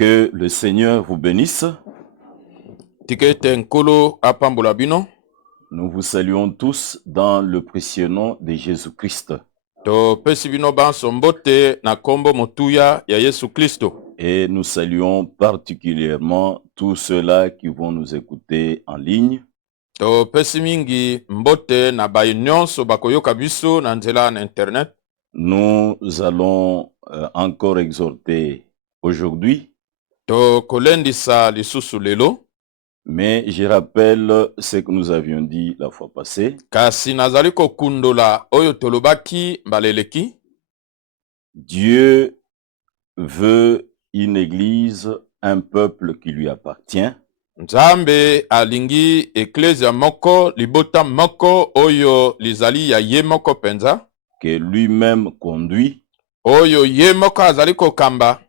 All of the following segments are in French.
Que le Seigneur vous bénisse. Nous vous saluons tous dans le précieux nom de Jésus-Christ. Et nous saluons particulièrement tous ceux-là qui vont nous écouter en ligne. Nous allons encore exhorter aujourd'hui. Mais je rappelle ce que nous avions dit la fois passée. Dieu veut une église, un peuple qui lui appartient. Nzambe alingi ecclesia moko libota moko oyo lizali ya ye moko penza que lui-même conduit, oyo ye moko azali kokamba,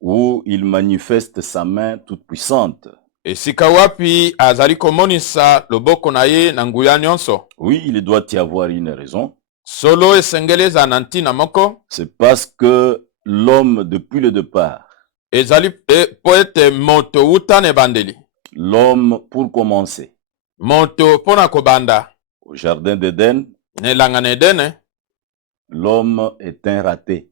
où il manifeste sa main toute puissante. Esika wapi azali komonisa loboko na ye na nguya nyonso. Oui, il doit y avoir une raison. Solo esengeleza nanti na moko. C'est parce que l'homme depuis le départ, ezali poete moto utane bandeli. L'homme pour commencer, moto pona kobanda au jardin d'Éden, nelangana Edene, l'homme est un raté.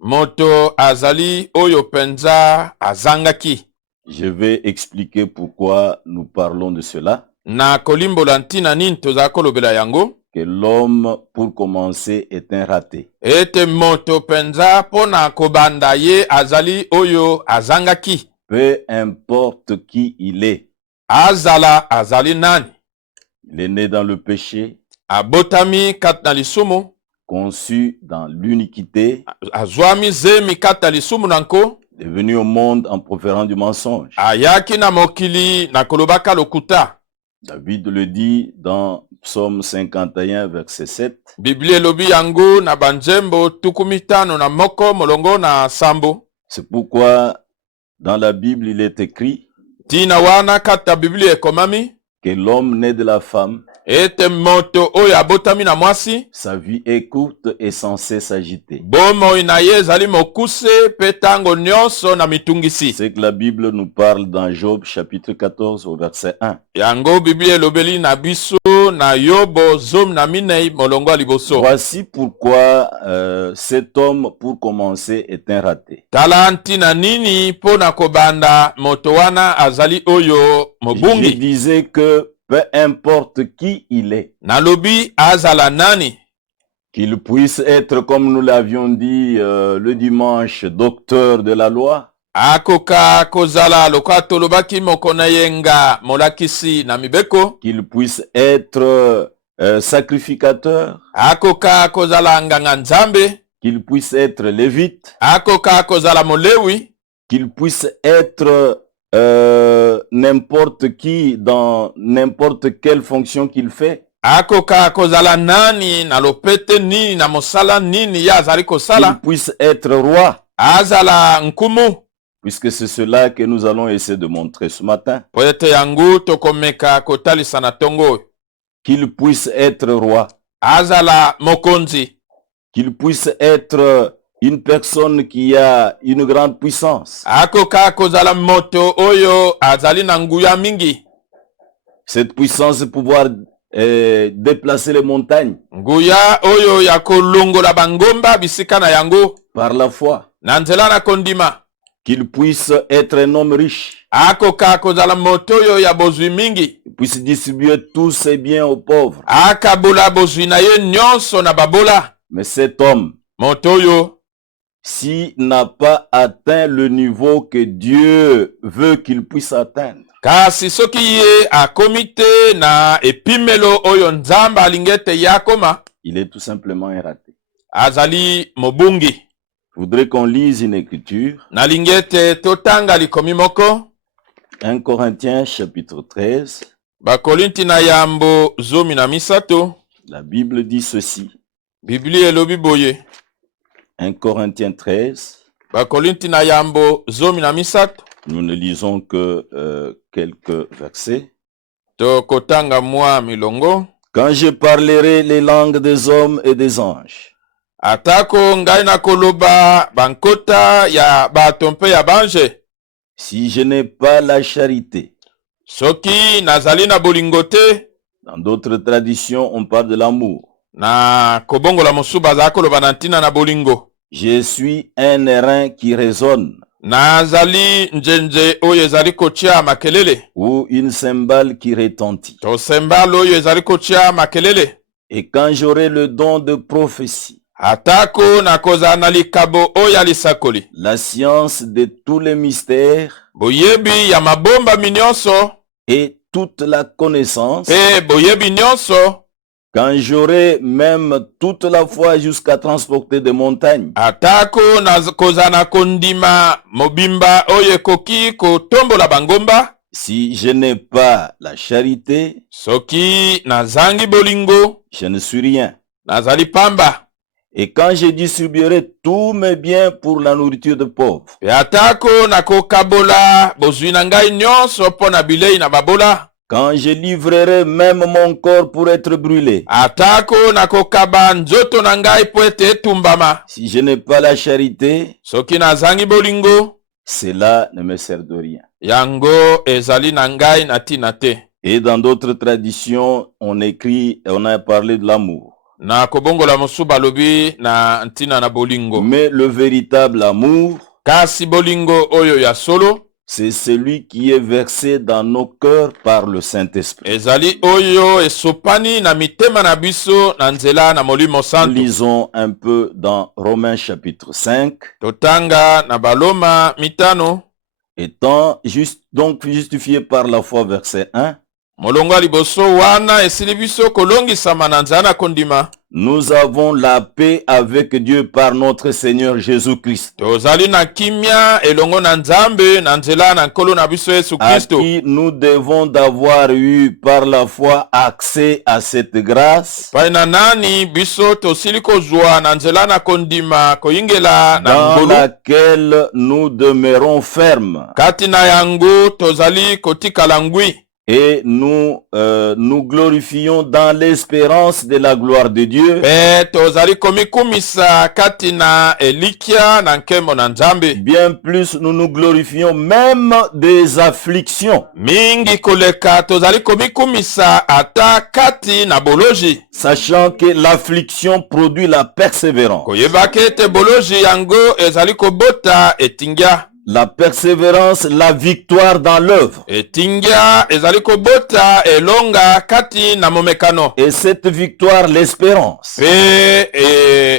Moto azali oyo penza azangaki. Je vais expliquer pourquoi nous parlons de cela. Na kolimbola ntina nini tozala kolobela yango. Que l'homme, pour commencer, est un raté. Ete moto penza pona kobanda ye azali oyo azangaki. Peu importe qui il est. Azala azali nani. Il est né dans le péché. Abotami katna lisumu. Conçu dans l'iniquité. Azwami zemi katna lisumu nanko. Est venu au monde en proférant du mensonge. Ayaki na mokili na kolobaka lokuta. David le dit dans Psaume 51 verset 7. Biblia lobi yango na banjembo tukumitano na moko molongo na sambo. C'est pourquoi dans la Bible il est écrit Tina wana kata Biblia ekomami que l'homme né de la femme, ete moto oyo abotami na mwasi, sa vie est courte et sans cesse agitée. Bomo inaye zali mokuse petango nyonso na mitungisi. C'est que la Bible nous parle dans Job chapitre 14 au verset 1. Yango Biblia lobeli na biso na Yobo zom na minei molongo liboso. Voici pourquoi cet homme pour commencer est un raté. Talanti na nini pona kobanda moto wana azali oyo mobungi. Je disais que peu importe qui il est, nalobi azala nani, qu'il puisse être, comme nous l'avions dit le dimanche, docteur de la loi, akoka kozala lokato lobaki mokona yenga molakisi na mibeko, qu'il puisse être sacrificateur, akoka kozala nganga nzambe, qu'il puisse être lévite, akoka kozala molewi, qu'il puisse être n'importe qui dans n'importe quelle fonction qu'il fait. Akoka kozala nani na lopete nini na mosala nini ya azali kosala. Qu'il puisse être roi. Azala nkumu. Puisque c'est cela que nous allons essayer de montrer ce matin. Poete yangu tokomeka kotalisa na tongo. Qu'il puisse être roi. Azala mokonzi. Qu'il puisse être une personne qui a une grande puissance. Akoka kozala moto oyo azali na nguya mingi. Cette puissance de pouvoir déplacer les montagnes. Nguya oyo ya kolongola bangomba bisika na yango. Par la foi. Na nzela na kondima. Qu'il puisse être un homme riche. Akoka kozala moto oyo ya bozwi mingi. Il puisse distribuer tous ses biens aux pauvres. Akabola bozwi na ye nyonso na babola. Mais cet homme, moto oyo, s'il n'a pas atteint le niveau que Dieu veut qu'il puisse atteindre, kasi soki ye akomite na epimelo oyo nzamba alingete yakoma, il est tout simplement un raté. Azali mobungi. Je voudrais qu'on lise une écriture. Na lingete totanga likomi moko. 1 Corinthiens chapitre 13. Bakorinti na yambo zomi na misato. La Bible dit ceci. Biblia elobi boye. 1 Corinthiens 13. Bakorinti na yambo zomi na misato. Nous ne lisons que quelques versets. Tokotanga mwa milongo. Quand je parlerai les langues des hommes et des anges, atako ngai na koloba bankota ya bato mpe ya bange, Si je n'ai pas la charité, soki nazali na bolingo te, dans d'autres traditions, on parle de l'amour. na kobongola mosusu bazala koloba na ntina na bolingo. Je suis un airain qui résonne, Nazali njenje oyo ezali kotia makelele, ou une cymbale qui retentit. to sembalo oyo ezali kotia makelele. Et quand j'aurai le don de prophétie, Atako na kozala na likabo oyo ya lisakoli, la science de tous les mystères boyebi ya mabomba nyonso, et toute la connaissance, pe boyebi nyonso, quand j'aurai même toute la foi jusqu'à transporter des montagnes, atako na kozala na kondima mobimba oyo ekoki kotombola bangomba, si je n'ai pas la charité, soki nazangi bolingo, je ne suis rien. nazali pamba. Et quand je distribuerai tous mes biens pour la nourriture de pauvres, Pe atako na kokabola bozwi na ngai nyonso mpo na bilei na babola, quand je livrerai même mon corps pour être brûlé, atako na kokaba nzoto na ngai mpo ete etumbama, si je n'ai pas la charité, soki nazangi bolingo, cela ne me sert de rien. yango ezali na ngai na tina te. Et dans d'autres traditions, on a parlé de l'amour. Na kobongola mosusu balobi na ntina na bolingo. Mais le véritable amour, Kasi bolingo oyo ya solo, c'est celui qui est versé dans nos cœurs par le Saint-Esprit. ezali oyo esopani na mitema na biso na nzela na molimo santo. Lisons un peu dans Romains chapitre 5. Totanga na baloma mitano, Étant donc justifié par la foi, verset 1, molongo liboso wana esili biso kolongisama na nzela na kondima. nous avons la paix avec Dieu par notre Seigneur Jésus-Christ, Tozali na kimia elongo na nzambe na nzela na nkolo na biso Yesu à Kristo. qui nous devons d'avoir eu par la foi accès à cette grâce, Pai na nani biso tosili kozwa na nzela na kondima koyingela na dans ngolu. laquelle nous demeurons fermes, Kati na yango tozali kotikala ngwi. et nous nous glorifions dans l'espérance de la gloire de Dieu. Pe tozali komikumisa kati na elikia na nkembo na nzambe. Bien plus, nous nous glorifions même des afflictions, Mingi koleka tozali komikumisa ata kati na boloji. sachant que l'affliction produit la persévérance. Koyebaki ete boloji yango ezali kobota etingia. La persévérance, la victoire dans l'œuvre. Etingia ezali kobota elonga kati na momekano. Et cette victoire, l'espérance. Pe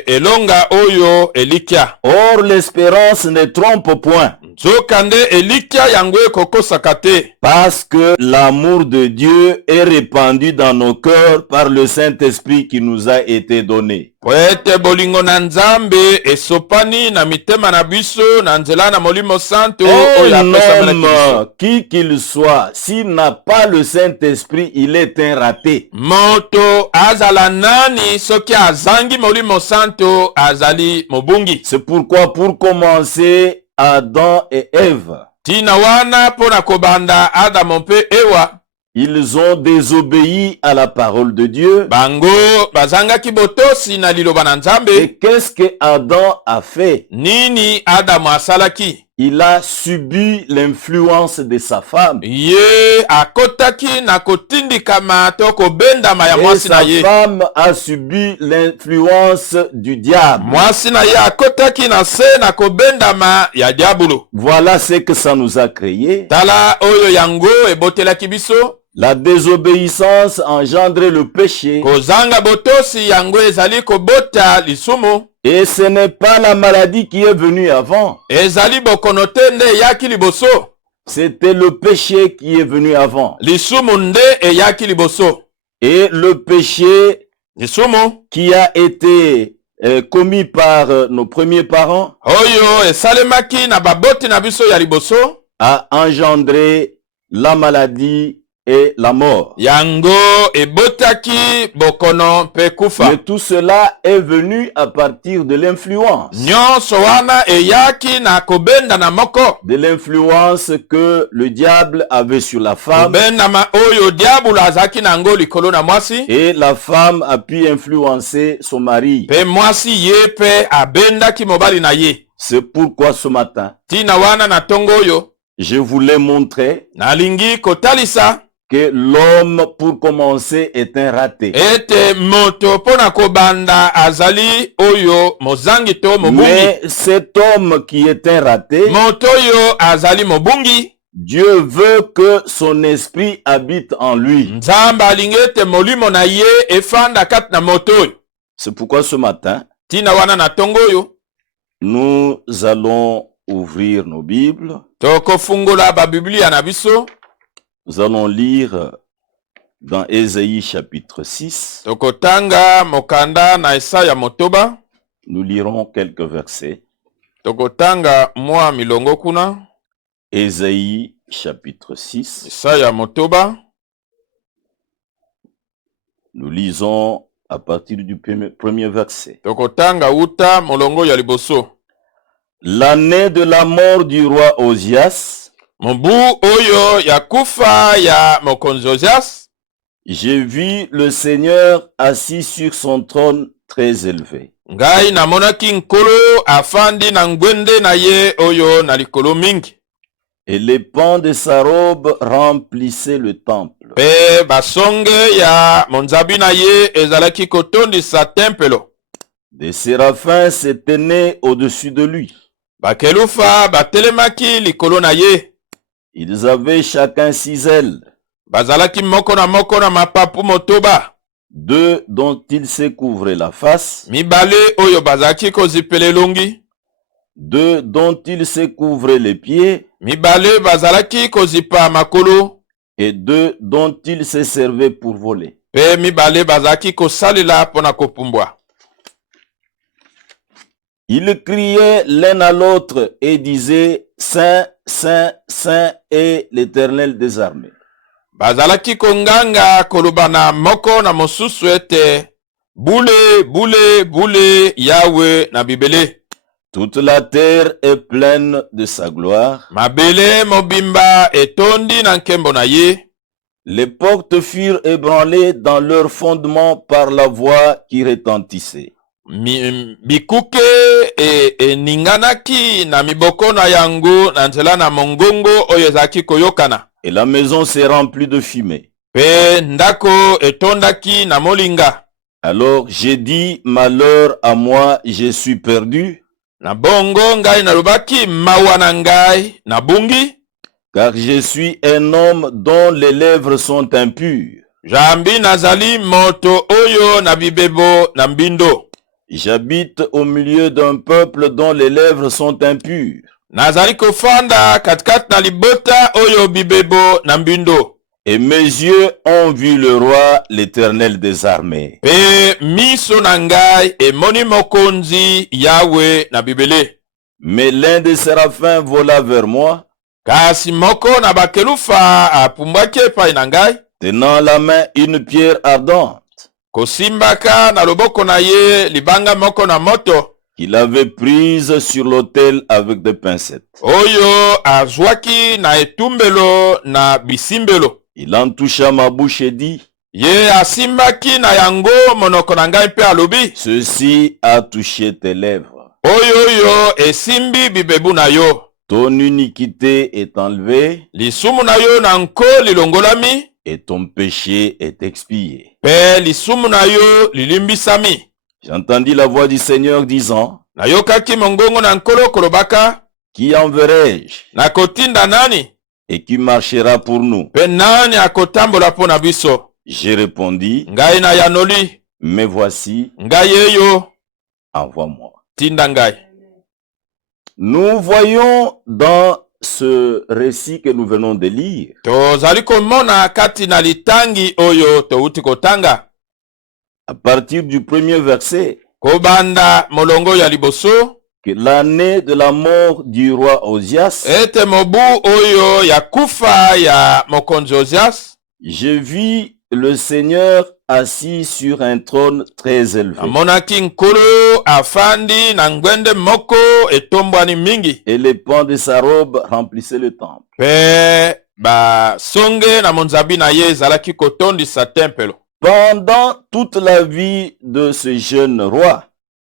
elonga oyo elikia. Or, l'espérance ne trompe point, Nzokande elikia yango ekokosaka te. parce que l'amour de Dieu est répandu dans nos cœurs par le Saint-Esprit qui nous a été donné. Po ete bolingo na nzambe esopani na mitema na biso na nzela na molimo santo oyo Un apesamelaki biso. homme, qui qu'il soit, s'il n'a pas le Saint-Esprit, il est un raté. Moto azala nani soki azangi molimo santo azali mobungi. C'est pourquoi, pour commencer, Adam et Ève, Tina wana pona kobanda Adamo mpe Ewa, ils ont désobéi à la parole de Dieu. bango bazangaki botosi na liloba na nzambe. Et qu'est-ce que Adam a fait? Nini Adamo asalaki? Il a subi l'influence de sa femme. Ye akotaki na kotindikama to kobendama ya Et mwasi na sa ye. femme a subi l'influence du diable. Mwasi na ye akotaki na se na kobendama ya diabolo. Voilà ce que ça nous a créé. Tala oyo yango ebotelaki biso. La désobéissance engendrait le péché. Kozanga botosi yango ezali kobota lisumu. Et ce n'est pas la maladie qui est venue avant. Ezali bokono te nde eyaki liboso. C'était le péché qui est venu avant. Lisumu nde eyaki liboso. Et le péché Lisumu qui a été commis par nos premiers parents oyo esalemaki na baboti na biso ya liboso a engendré la maladie et la mort. yango ebotaki bokono mpe kufa. Mais tout cela est venu à partir de l'influence. Nyonso wana eyaki na kobenda na moko. De l'influence que le diable avait sur la femme. Kobendama oyo diabolo azaki nango likolo na mwasi. Et la femme a pu influencer son mari. Pe mwasi ye pe abendaki mobali na ye. C'est pourquoi ce matin, Tina wana na tongo oyo Je voulais montrer nalingi kotalisa que l'homme, pour commencer, est un raté. ete moto pona kobanda azali oyo mozangi to mobungi. Mais cet homme qui est un raté, Moto oyo azali mobungi. Dieu veut que son esprit habite en lui. Nzamba alingi ete molimo na ye efanda kati na moto oyo. C'est pourquoi ce matin, Tina wana na tongo oyo nous allons ouvrir nos Bibles. toko fungola ba Biblia na biso. Nous allons lire dans Ésaïe chapitre 6. Toko tanga mokanda na Esaya motoba. Nous lirons quelques versets. Toko tanga mwa milongo kuna. Ésaïe chapitre 6. Esaya motoba. Nous lisons à partir du premier verset. Toko tanga uta molongo ya liboso. L'année de la mort du roi Osias, Mobu oyo ya kufa ya mokonzi Osias. j'ai vu le Seigneur assis sur son trône très élevé. Ngai namonaki nkolo afandi na ngwende na ye oyo na likolo mingi. Et les pans de sa robe remplissaient le temple. Pe basonge ya monzabi na ye ezalaki kotondisa tempelo. Des séraphins se tenaient au-dessus de lui. Bakelufa batelemaki likolo na ye. Ils avaient chacun 6 ailes, Bazalaki moko na mapapu motoba. 2 dont ils se couvraient la face, Mibale oyo bazalaki kozipela elongi. 2 dont ils se couvraient les pieds, Mibale bazalaki kozipa makolo. et 2 dont ils se servaient pour voler. Pe mibale bazalaki kosalela pona kopumbwa. Ils criaient l'un à l'autre et disaient, Saint, Saint, Saint est l'Éternel des armées. Bazalaki konganga kolubana moko na mosusu ete bule, bule, bule, Yahweh na bibele. Toute la terre est pleine de sa gloire. Mabele mobimba etondi na nkembo na ye. Les portes furent ébranlées dans leur fondement par la voix qui retentissait. Bikuke ninganaki na miboko na yango na nzela na mongongo oyo ezalaki koyokana. Et la maison s'est remplie de fumée. Pe ndako etondaki na molinga. Alors j'ai dit, malheur à moi, je suis perdu. Na bongo ngai nalobaki mawa na ngai na bungi. Car je suis un homme dont les lèvres sont impures. Jambi nazali moto oyo na bibebo na mbindo. J'habite au milieu d'un peuple dont les lèvres sont impures. Nazali kofanda katikati na libota oyo bibebo na mbindo. Et mes yeux ont vu le roi, l'Éternel des armées. Pe miso na ngai emoni mokonzi Yahweh na bibele. Mais l'un des séraphins vola vers moi, Kasi moko na bakelufa apumbwaki epai na ngai. tenant à la main une pierre ardente, Kosimbaka na loboko na ye libanga moko na moto. qu'il avait prise sur l'autel avec des pincettes. Oyo azwaki na etumbelo na bisimbelo. Il en toucha ma bouche et dit, Ye asimbaki na yango monoko na ngai mpe alobi. ceci a touché tes lèvres. Oyo esimbi bibebu na yo. Ton iniquité est enlevée Lisumu na yo na nko lilongolami. et ton péché est expié. Pe lisumu na yo lilimbisami. J'entendis la voix du Seigneur disant, Nayokaki mongongo na nkolo kolobaka. qui enverrai-je Nakotinda nani? et qui marchera pour nous? Pe nani akotambola po na biso? J'ai répondu, Ngai na yanoli. mais voici, Ngai eyo. envoie-moi. Tinda ngai. Nous voyons dans ce récit que nous venons de lire Tozali komona kati na litangi oyo touti kotanga. à partir du premier verset Kobanda molongo ya liboso. que l'année de la mort du roi Osias, Ete mobu oyo ya kufa ya mokonzi Osias. j'ai vu le Seigneur assis sur un trône très élevé. Amonaki nkolo afandi na ngwende moko etombwani mingi. Et les pans de sa robe remplissaient le temple. Pe ba songe na monzabi na ye ezalaki kotondisa tempelo. Pendant toute la vie de ce jeune roi,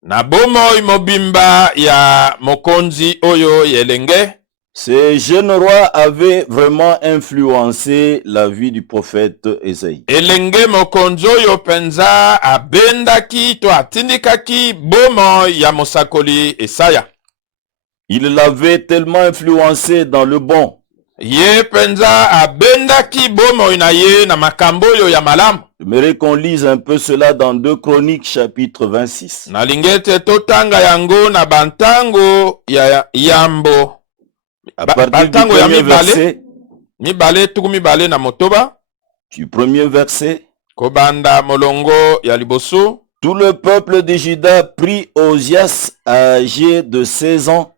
Na bomoi mobimba ya mokonzi oyo yelenge. Ce jeune roi avait vraiment influencé la vie du prophète Ésaïe. elenge mokonzi oyo penza abendaki to atindikaki bomo ya mosakoli Esaya. Il l'avait tellement influencé dans le bon. Ye penza abendaki bomo na ye na makambo oyo ya malamu. J'aimerais qu'on lise un peu cela dans 2 Chroniques chapitre 26. Nalingete totanga yango na bantango ya yambo. À partir du Bantango ya premier verset, mibale tuku mibale na motoba. du premier verset, Kobanda molongo ya liboso. tout le peuple de Juda prit Osias âgé de 16 ans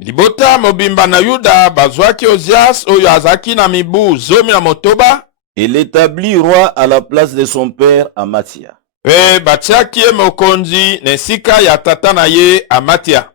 Libota mobimba na Yuda bazwaki Ozias oyo azaki na mibu zomi na motoba. et l'établit roi à la place de son père Amatia. Batiaki ye mokonzi na esika ya tata na ye Amatia.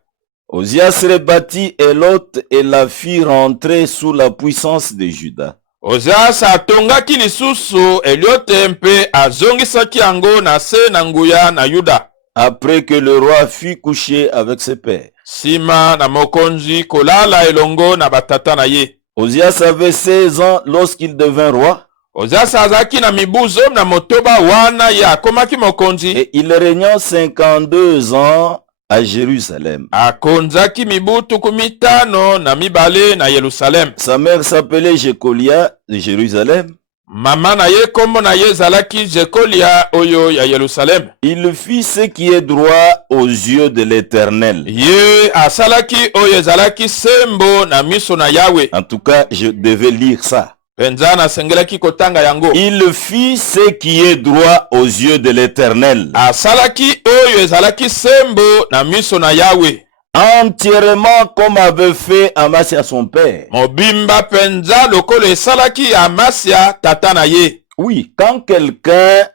Osias rebâtit Elot et la fit rentrer sous la puissance de Juda. Ozias atongaki lisusu Eliote mpe azongisaki yango na se na nguya na Yuda. Après que le roi fut couché avec ses pères. Sima na mokonzi kolala elongo na batata na ye. Osias avait 16 ans lorsqu'il devint roi. Ozias azaki na mibu zomi na motoba wana ye akomaki mokonzi. Et il régna 52 ans à Jérusalem. Akonzaki mibu tuku mitano na mibale na Yerusalem. Sa mère s'appelait Jekolia de Jérusalem. Mama na ye kombo na ye zalaki Jekolia oyo ya Yerusalem. Il fit ce qui est droit aux yeux de l'Éternel. Ye asalaki oyo zalaki sembo na miso na Yahweh. En tout cas, je devais lire ça. Penza na sengelaki kotanga yango. Il fit ce qui est droit aux yeux de l'Éternel. Asalaki oyo zalaki sembo na miso na Yahweh. Entièrement comme avait fait Amasia son père. Mobimba penza lokolo esalaki Amasia tata na ye. Oui, quand quelqu'un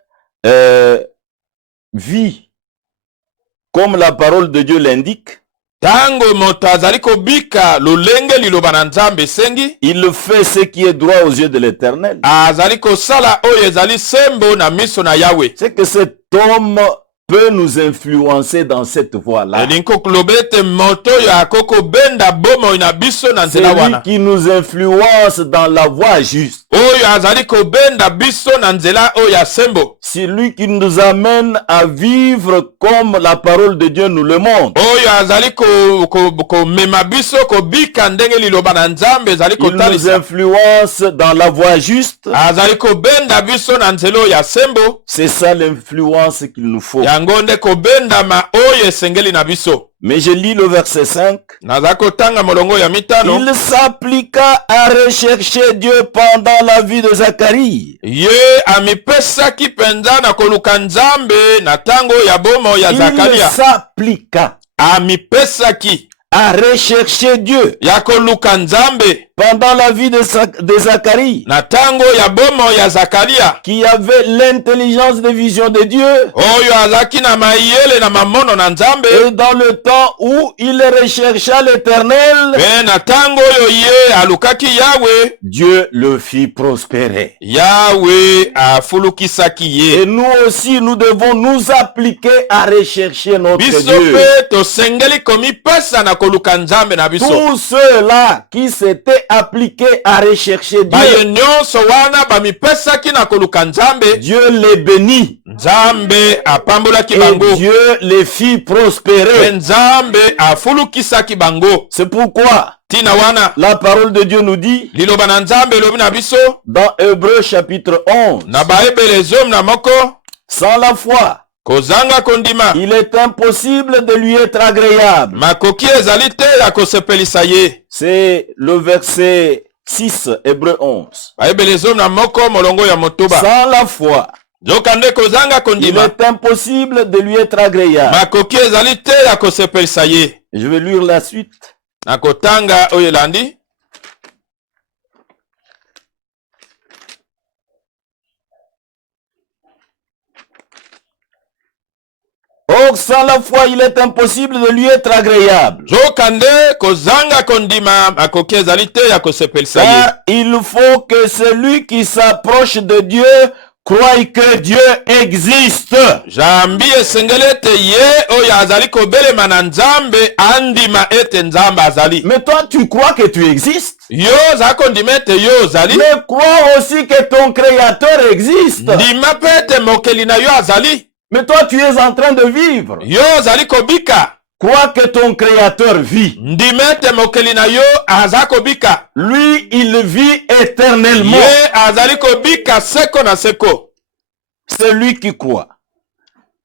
vit comme la parole de Dieu l'indique, Tango moto azali kobika lolenge liloba na Nzambe sengi, il fait ce qui est droit aux yeux de l'Éternel. azali kosala oyo ezali sembo na miso na Yahweh. C'est que cet homme peut nous influencer dans cette voie-là. Elinko klobete moto ya koko benda bomo ina biso na C'est nzela lui wana. qui nous influence dans la voie juste. Oyo azali kobenda biso na nzela oyo ya sembo. C'est lui qui nous amène à vivre comme la parole de Dieu nous le montre. Oyo azali ko mema biso ko bika ndenge liloba na Nzambe ezali Il nous kotalisa. influence dans la voie juste. Azali ko benda biso na nzela oyo ya sembo. C'est ça l'influence qu'il nous faut. Yango nde ko benda ma oyo esengeli na biso. Mais je lis le verset 5. Naza kotanga molongo ya mitano. Il s'appliqua à rechercher Dieu pendant la vie de Zacharie. Ye amipesaki penza na koluka Nzambe na tango ya bomo ya Il Zakaria. s'appliqua Amipesaki à rechercher Dieu ya koluka Nzambe pendant la vie de Zacharie, na tango ya bomo ya Zakaria, qui avait l'intelligence de vision de Dieu. oyo azaki na mayele na mamono na Nzambe. Et dans le temps où il rechercha l'Éternel, Pe na tango oyo ye alukaki Yahweh, Dieu le fit prospérer. Yahweh afulukisaki ye. Et nous aussi, nous devons nous appliquer à rechercher notre Biso Dieu. pe tosengeli komipesa na koluka Nzambe na biso. Tous ceux-là qui s'étaient appliqués à rechercher Baye Dieu, nyonso wana bamipesaki na koluka Nzambe, Dieu les bénit Nzambe apambolaki et bango. Dieu les fit Pe prospérer. Nzambe afulukisaki bango. C'est pourquoi Tina wana la parole de Dieu nous dit liloba na Nzambe elobi na biso dans Hébreux chapitre 11, na baebele zomi na moko, sans la foi, kozanga kondima il est impossible de lui être agréable. makoki ezali te ya kosepelisa ye. C'est le verset 6, Hébreux 11. Baebele zomi na moko molongo ya motoba. Sans la foi, Joka nde kozanga il kondima est impossible de lui être agréable. makoki ezali te ya kosepelisa ye. Je vais lire la suite. Na kotanga oyo elandi. Or, sans la foi, il est impossible de lui être agréable. Joka nde kozanga kondima makoki ezali te ya kosepelisa ye. Car il faut que celui qui s'approche de Dieu croient que Dieu existe. jambi esengeli ete ye oyo azali kobelema na nzambe andima ete nzambe azali. Mais toi, tu crois que tu existes. Yo ozali kondima ete yo ozali. Mais crois aussi que ton Créateur existe. Ndima mpe ete mokeli na yo azali. Mais toi, tu es en train de vivre. Yo ozali kobika. Crois que ton Créateur vit. Ndima ete mokeli na yo azali kobika. Lui, il vit éternellement. Ye azali kobika seko na seko. C'est lui qui croit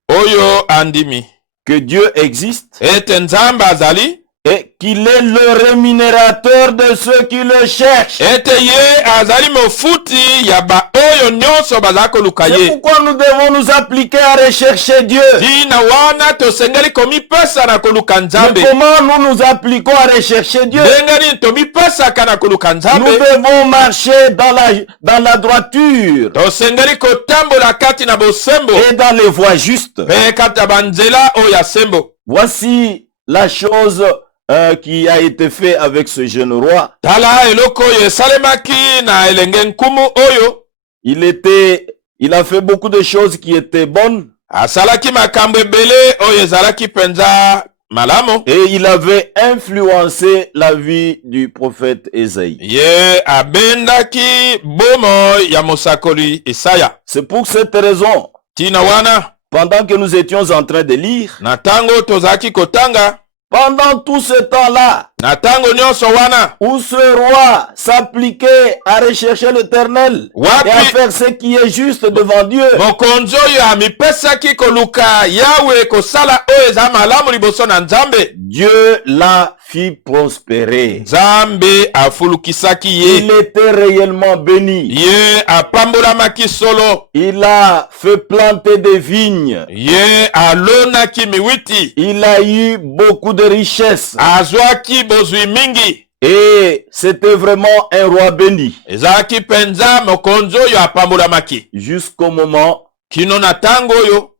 Oyo andimi que Dieu existe ete nzambe azali. et qu'il est le rémunérateur de ceux qui le cherchent. Ete ye azali mofuti ya ba oyo nyonso bazali koluka C'est ye. pourquoi nous devons nous appliquer à rechercher Dieu. Tina wana tosengeli komipesa na koluka Mais nzambe. comment nous nous appliquons à rechercher Dieu? Ndenge nini tomipesaka na koluka Nous nzambe. devons marcher dans la droiture Tosengeli kotambola kati na bosembo. et dans les voies justes. Mpe kati ya banzela oyo ya sembo. Voici la chose qui a été fait avec ce jeune roi. Tala eloko oyo esalemaki na elenge nkumu oyo. Il a fait beaucoup de choses qui étaient bonnes. Asalaki makambo ebele oyo ezalaki penza malamo. Et il avait influencé la vie du prophète Ésaïe. Ye abendaki bomo ya mosakoli Isaya. C'est pour cette raison, Tina wana pendant que nous étions en train de lire, na tango tozalaki kotanga. pendant tout ce temps-là, Na tango nyonso wana où ce roi s'appliquait à rechercher l'Éternel Wapi? et à faire ce qui est juste devant Dieu, mokonzi oyo amipesaki koluka yawe kosala oyo eza malamu liboso na nzambe, Dieu l'a fit prospérer. nzambe afulukisaki Il ye. était réellement béni. Ye apambolamaki solo. Il a fait planter des vignes. Ye alonaki miwiti. Il a eu beaucoup de richesses. Azwaki bozwi mingi. Et c'était vraiment un roi béni. Ezalaki penza mokonzi oyo apambolamaki. Jusqu'au moment Kino na tango oyo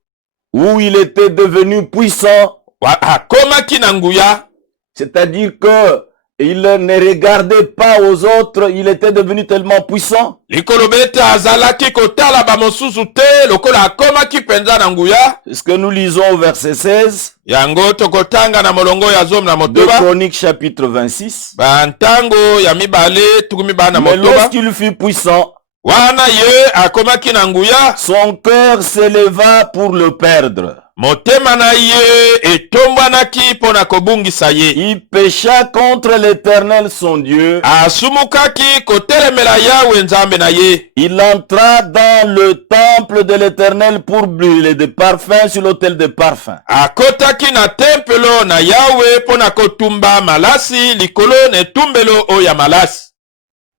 où il était devenu puissant. akomaki na nguya. C'est-à-dire que il ne regardait pas aux autres. Il était devenu tellement puissant. Likolo bete azalaki kotala bamosusu te lokola akomaki penza na nguya. C'est ce que nous lisons au verset 16 Yango tokotanga na molongo ya zomu na de motoba. Chroniques chapitre 26. Bantango ya mibale tukumi bana Mais motoba. lorsqu'il fut puissant, Wana ye akomaki na nguya. son cœur s'éleva pour le perdre. Motema na ye etombwanaki pona kobungisa ye. Il pécha contre l'Éternel son Dieu. Asumukaki kotelemela yawe nzambe na ye. Il entra dans le temple de l'Éternel pour brûler des parfums sur l'autel de parfums. Akotaki na tempelo na yawe pona kotumba malasi likolo na etumbelo oyo ya malasi.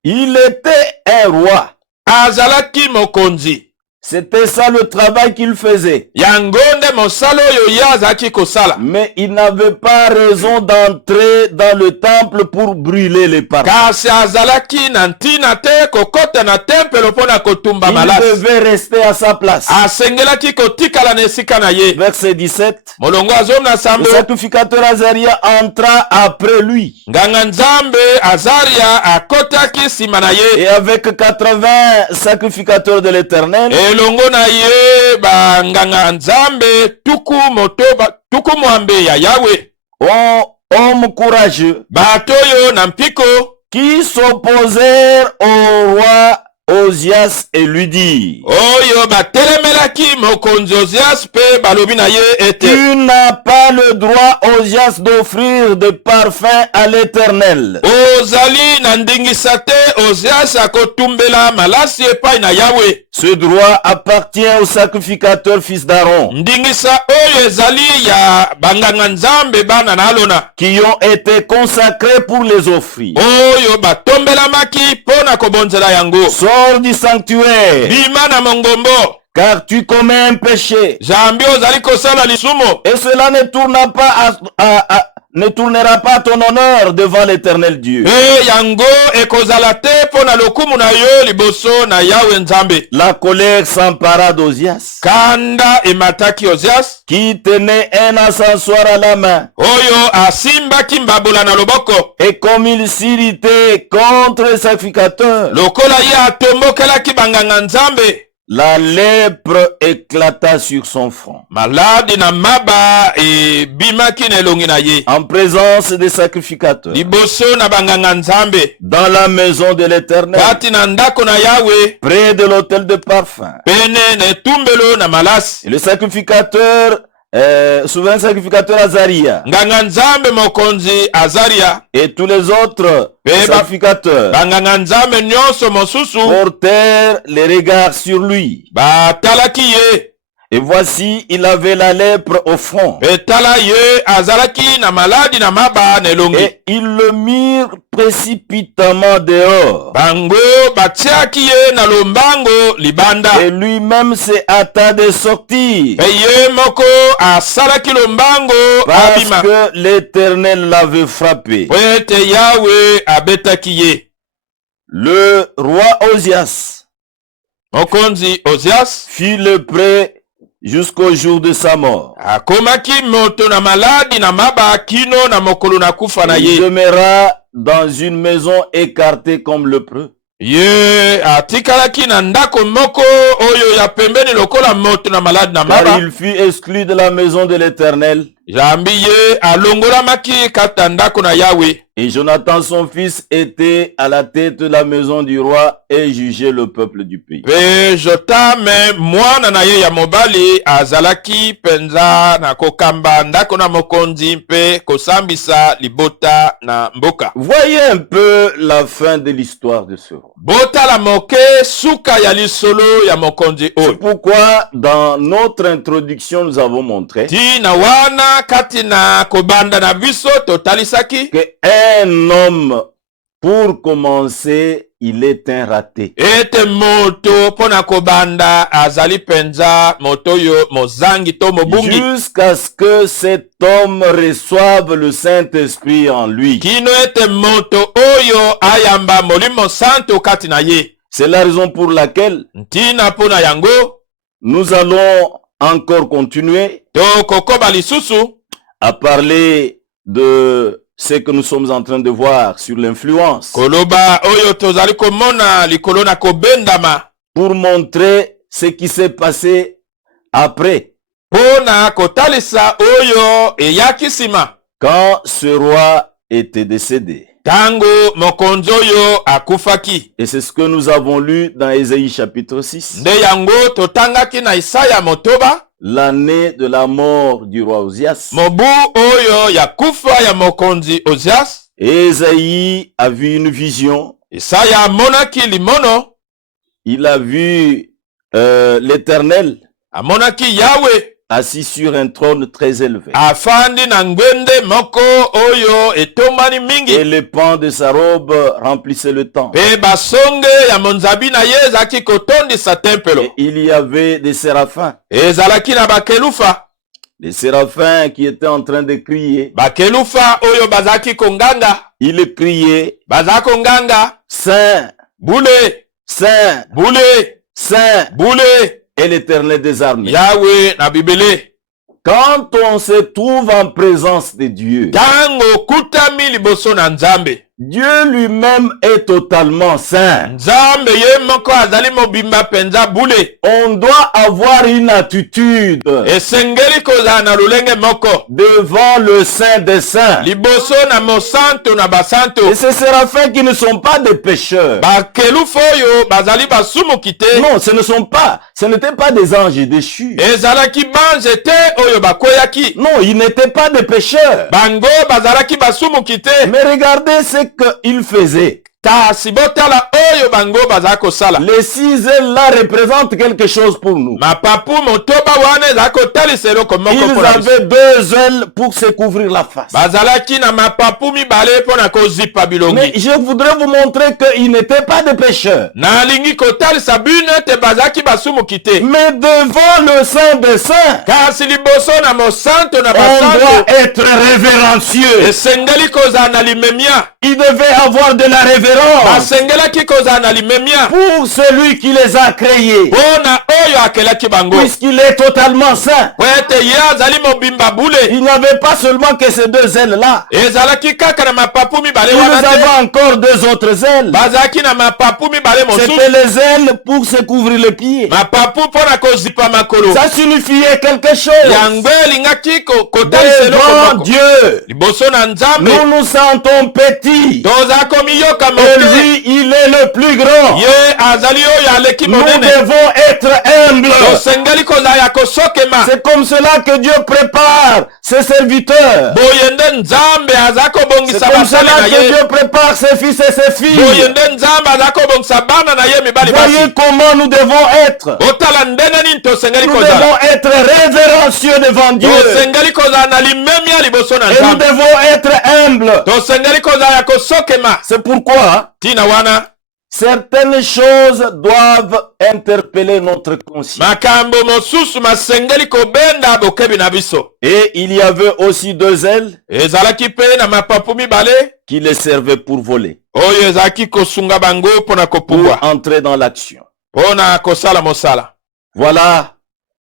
Il était un roi. Azalaki mokonzi. C'était ça le travail qu'il faisait. Yango nde mosala oyo ye azalaki kosala. Mais il n'avait pas raison d'entrer dans le temple pour brûler les parfums. Kasi azalaki na ntina te kokota na tempelo pona kotumba Il malasi. devait rester à sa place. Asengelaki kotikala na esika na ye. Verset 17. Molongo azomu na Le sambo. sacrificateur Azaria entra après lui. Nganga nzambe Azaria akotaki nsima na ye. Et avec 80 sacrificateurs de l'Éternel, Elongo na ye ba nganga nzambe tuku mwambe ya yawe. hommes courageux, Bato yo na mpiko qui s'opposèrent au roi Ozias et lui dirent: oyo batelemelaki mokonzi Ozias pe balobi na ye ete tu n'as pas le droit, Ozias, d'offrir des parfums à l'Éternel. ozali na ndingisa te Ozias akotumbela malasi epai na yawe. Ce droit appartient au sacrificateur fils d'Aaron, Ndingisa oyo ezali ya banganga nzambe bana na alona, qui ont été consacrés pour les offrir. oyo batombelamaki pona kobonzela yango. Sors du sanctuaire, Bima na mongombo, car tu commets un péché, jambi ozali kosala lisumo. et cela ne tournera pas ton honneur devant l'Éternel Dieu. E yango ekozala te pona lokumu na yo liboso na yawe nzambe. La colère s'empara d'Ozias, Kanda emataki Ozias, qui tenait un encensoir à la main. oyo asimbaki mbabola na loboko. Et comme il s'irritait contre les sacrificateurs, Lokola ye atombokelaki banganga nzambe, la lèpre éclata sur son front. Maladi na maba e bimaki na elongi na ye. En présence des sacrificateurs. Liboso na banganga nzambe. Dans la maison de l'Éternel. Kati na ndako na Yahweh. Près de l'autel de parfum. Pene na etumbelo na malasi. Et le sacrificateur, souverain sacrificateur Azaria. Nganga nzambe mokonzi Azaria. Et tous les autres sacrificateurs. Banganga nzambe nyonso mosusu. Portèrent les regards sur lui. Ba talaki ye. Et voici, il avait la lèpre au front. Et ils le mirent précipitamment dehors. Et lui-même s'est hâta de sortir. Parce que l'Éternel l'avait frappé. Le roi Osias fit le prêt jusqu'au jour de sa mort. Il demeura dans une maison écartée comme le preux. Car il fut exclu de la maison de l'Éternel. Et Jonathan son fils était à la tête de la maison du roi et jugeait le peuple du pays. Voyez un peu la fin de l'histoire de ce roi. C'est pourquoi dans notre introduction nous avons montré qu'un homme, pour commencer, il est un raté. Jusqu'à ce que cet homme reçoive le Saint-Esprit en lui. C'est la raison pour laquelle nous allons encore continuer à parler de ce que nous sommes en train de voir sur l'influence. Pour montrer ce qui s'est passé après. Quand ce roi était décédé. Et c'est ce que nous avons lu dans Ésaïe chapitre 6. L'année de la mort du roi Osias. Et Ésaïe a vu une vision. Il a vu l'Éternel assis sur un trône très élevé. Et les pans de sa robe remplissaient le temple. Et il y avait des séraphins. Les séraphins qui étaient en train de crier. Ils criaient Saint, Saint, Saint, et l'Éternel des armées. Quand on se trouve en présence de Dieu, Dieu lui-même est totalement saint. On doit avoir une attitude devant le Saint des saints. Et ces séraphins qui ne sont pas des pécheurs. Non, ce n'étaient pas des anges déchus. Non, ils n'étaient pas des pécheurs. Mais regardez ce qu'il faisait. Les 6 ailes là représentent quelque chose pour nous. Ils avaient 2 ailes pour se couvrir la face. Mais je voudrais vous montrer qu'ils n'étaient pas des pécheurs. Mais devant le Saint des Saints, on doit être révérencieux. Il devait avoir de la révérence. kozala na limemia pour celui qui les a créés, mpona oyo akelaki bango puisqu'il est totalement saint. po ete ye azali mobimba bule. Il n'y avait pas seulement que ces deux ailes-là. ezalaki kaka na mapapu mibale Il nous wana te avons encore deux autres ailes. bazalaki na mapapu mibale C'était mosusu les ailes pour se couvrir les pieds. mapapu mpona kozipa makolo Ça signifiait quelque chose. yango elingaki kotalisa eloko Devant moko Dieu, liboso na nzambe nous nous sentons petits. toza komiyoka Et moke lui, il est le plus grand. ye azali oyo aleki Nous monene devons être humbles. tosengeli kozala ya kosokema C'est comme cela que Dieu prépare ses serviteurs. boye nde nzambe aza C'est kobongisa comme basali cela na que ye Dieu prépare ses fils et ses boye filles. nde nzambe aza kobongisa bana na ye mibali basi Voyez comment nous devons être. otala ndenge nini tosengeli Nous kozala devons être révérencieux devant Dieu. tosengeli kozala na limemia liboso na Et nous nzambe devons être humbles. tosengeli kozala ya kosokema C'est pourquoi ntina wana certaines choses doivent interpeller notre conscience. makambo mosusu masengeli kobenda bokebi na biso Et il y avait aussi deux ailes ezalaki mpe na mapapu mibale qui les servaient pour voler, oyo ezalaki kosunga bango mpona pour kopumbwa entrer dans l'action. mpona kosala mosala. Voilà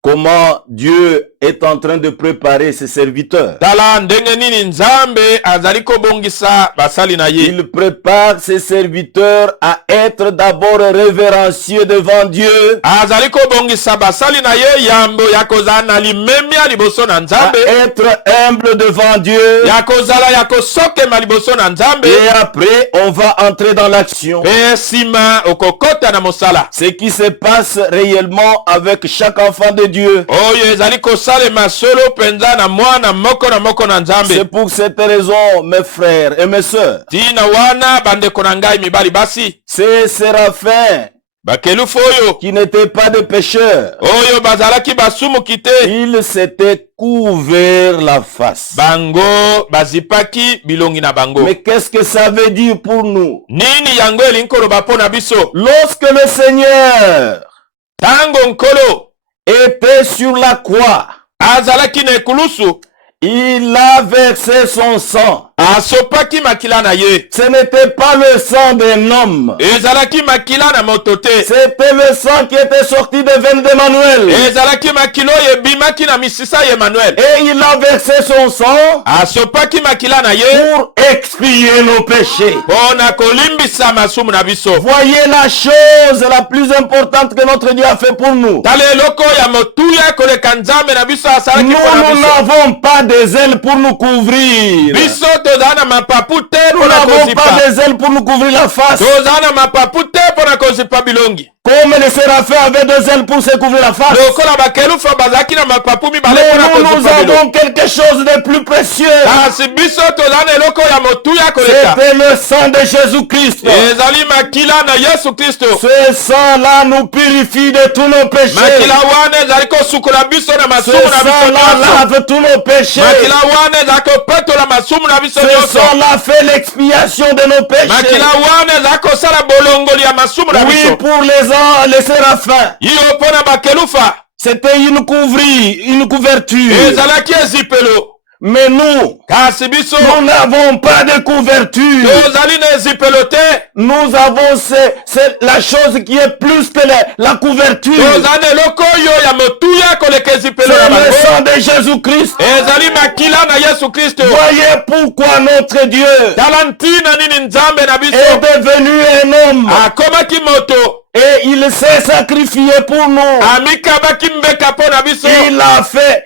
comment Dieu est en train de préparer ses serviteurs. tala ndenge nini nzambe azali kobongisa basali na ye Il prépare ses serviteurs à être d'abord révérencieux devant Dieu, azali kobongisa basali na ye yambo ya kozala na limemia liboso na à nzambe être humble devant Dieu. ya kozala ya kosokema liboso na nzambe Et après, on va entrer dans l'action. mpe nsima okokota na mosala Ce qui se passe réellement avec chaque enfant de Dieu. oyo ezali kosalema solo mpenza na mwana moko na moko na C'est nzambe. pour cette raison, mes frères et mes sœurs, ntina wana bandeko na ngai mibali basi ces séraphins bakelufu oyo qui n'étaient pas des pécheurs, oyo bazalaki basumuki te ils s'étaient couverts la face. bango bazipaki bilongi na bango. Mais qu'est-ce que ça veut dire pour nous? nini yango elingi koloba mpo na biso Lorsque le Seigneur ntango nkolo était sur la croix, azalaki na ekulusu il a versé son sang. asopaki makila na ye Ce n'était pas le sang d'un homme. ezalaki makila na moto te C'était le sang qui était sorti des veines d'Emmanuel. ezalaki makila oyo ebimaki na misisa ya Emmanuel. Et il a versé son sang asopaki makila na ye pour expier nos péchés. mpo na kolimbisa masumu na biso. Voyez la chose la plus importante que notre Dieu a fait pour nous. tala eloko ya motuya koleka nzambe na biso asalaki Nous mpo na biso. n'avons pas des ailes pour nous couvrir. biso tozala na mapapu te Nous mpo na n'avons kozipa pas des ailes pour nous couvrir la face. tozala na mapapu te mpo na kozipa bilongi Comme les séraphins avaient deux ailes pour se couvrir la face. lokola bakelufa bazalaki na mapapu mibale Mais mpo na nous kozipa bilongi. avons quelque chose de plus précieux. kasi biso tozala na eloko ya motuya koleka C'était le sang de Jésus-Christ. ezali makila na yesu kristo. Ce sang-là nous purifie de tous nos péchés. makila wana ezali kosukola biso na Ce masumu na biso sang-là nyonso. lave tous nos péchés. makila wana ezali kopetola masumu na biso Ce nyonso. sang-là fait l'expiation de nos péchés. makila wana ezali kosala bolongoli ya masumu na Oui, biso. pour les séraphins, iyo mpo na bakelufa c'était une couverture. ezalaki ezipelo. Mais nous, kasi biso nous n'avons pas de couverture. tozali na ezipelo te. Nous avons c'est la chose qui est plus que la couverture. tozali na eloko oyo ya motuya koleka ezipelo C'est na le bango. sang de Jésus-Christ. ezali makila na yesu kristo. Voyez pourquoi notre Dieu tala ntina nini nzambe na biso est devenu un homme. akomaki moto Et il s'est sacrifié pour nous. amikabaki mbeka mpo na biso.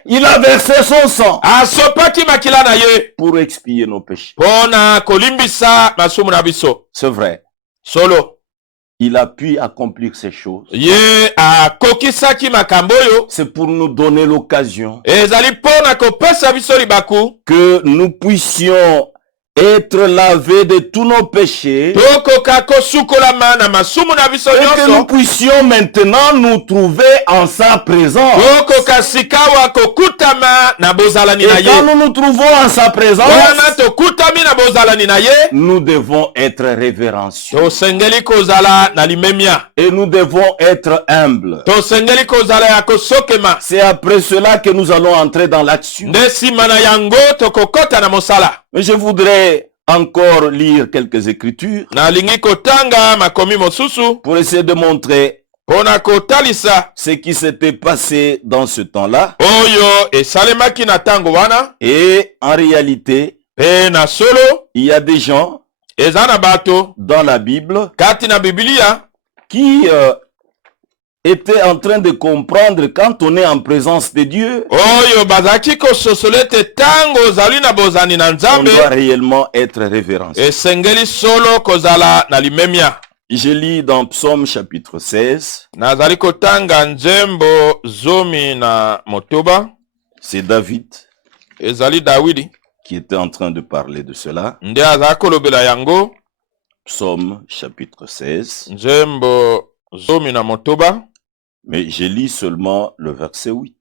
Il a versé son sang asopaki makila na ye pour expier nos péchés. mpo na kolimbisa masumu na biso. C'est vrai. solo Il a pu accomplir ces choses. ye akokisaki makambo oyo. C'est pour nous donner l'occasion ezali mpo na kopesa biso libaku que nous puissions être lavés de tous nos péchés tokoka kosukolama na masumu na biso et que nous nyonso. puissions maintenant nous trouver en sa présence. tokoka sikawa kokutama na bozalani Et na quand ye. nous nous trouvons en sa présence, wana tokutami na bozalani na ye nous devons être révérencieux tosengeli kozala na limemia. et nous devons être humbles. tosengeli kozala ya kosokema. C'est après cela que nous allons entrer dans l'action. nde nsima na yango tokokota na mosala. Mais je voudrais encore lire quelques écritures nalingi kotanga makomi mosusu pour essayer de montrer pona kotalisa ce qui s'était passé dans ce temps-là. oyo esalemaki na tango wana. Et en réalité, Pe na solo il y a des gens eza na bato dans la Bible kati na Biblia qui étaient en train de comprendre quand on est en présence de Dieu, oyo bazalaki kososola ete tango ozali na bozani na on Nzambe doit réellement être révérencié. esengeli solo kozala na limemia. Je lis dans Psaume chapitre 16, Nazali kotanga nzembo zomi na motoba. c'est David Ezali Dawidi qui était en train de parler de cela. nde azali kolobela yango. Psaume chapitre 16, Nzembo zomi na motoba. mais je lis seulement le verset 8.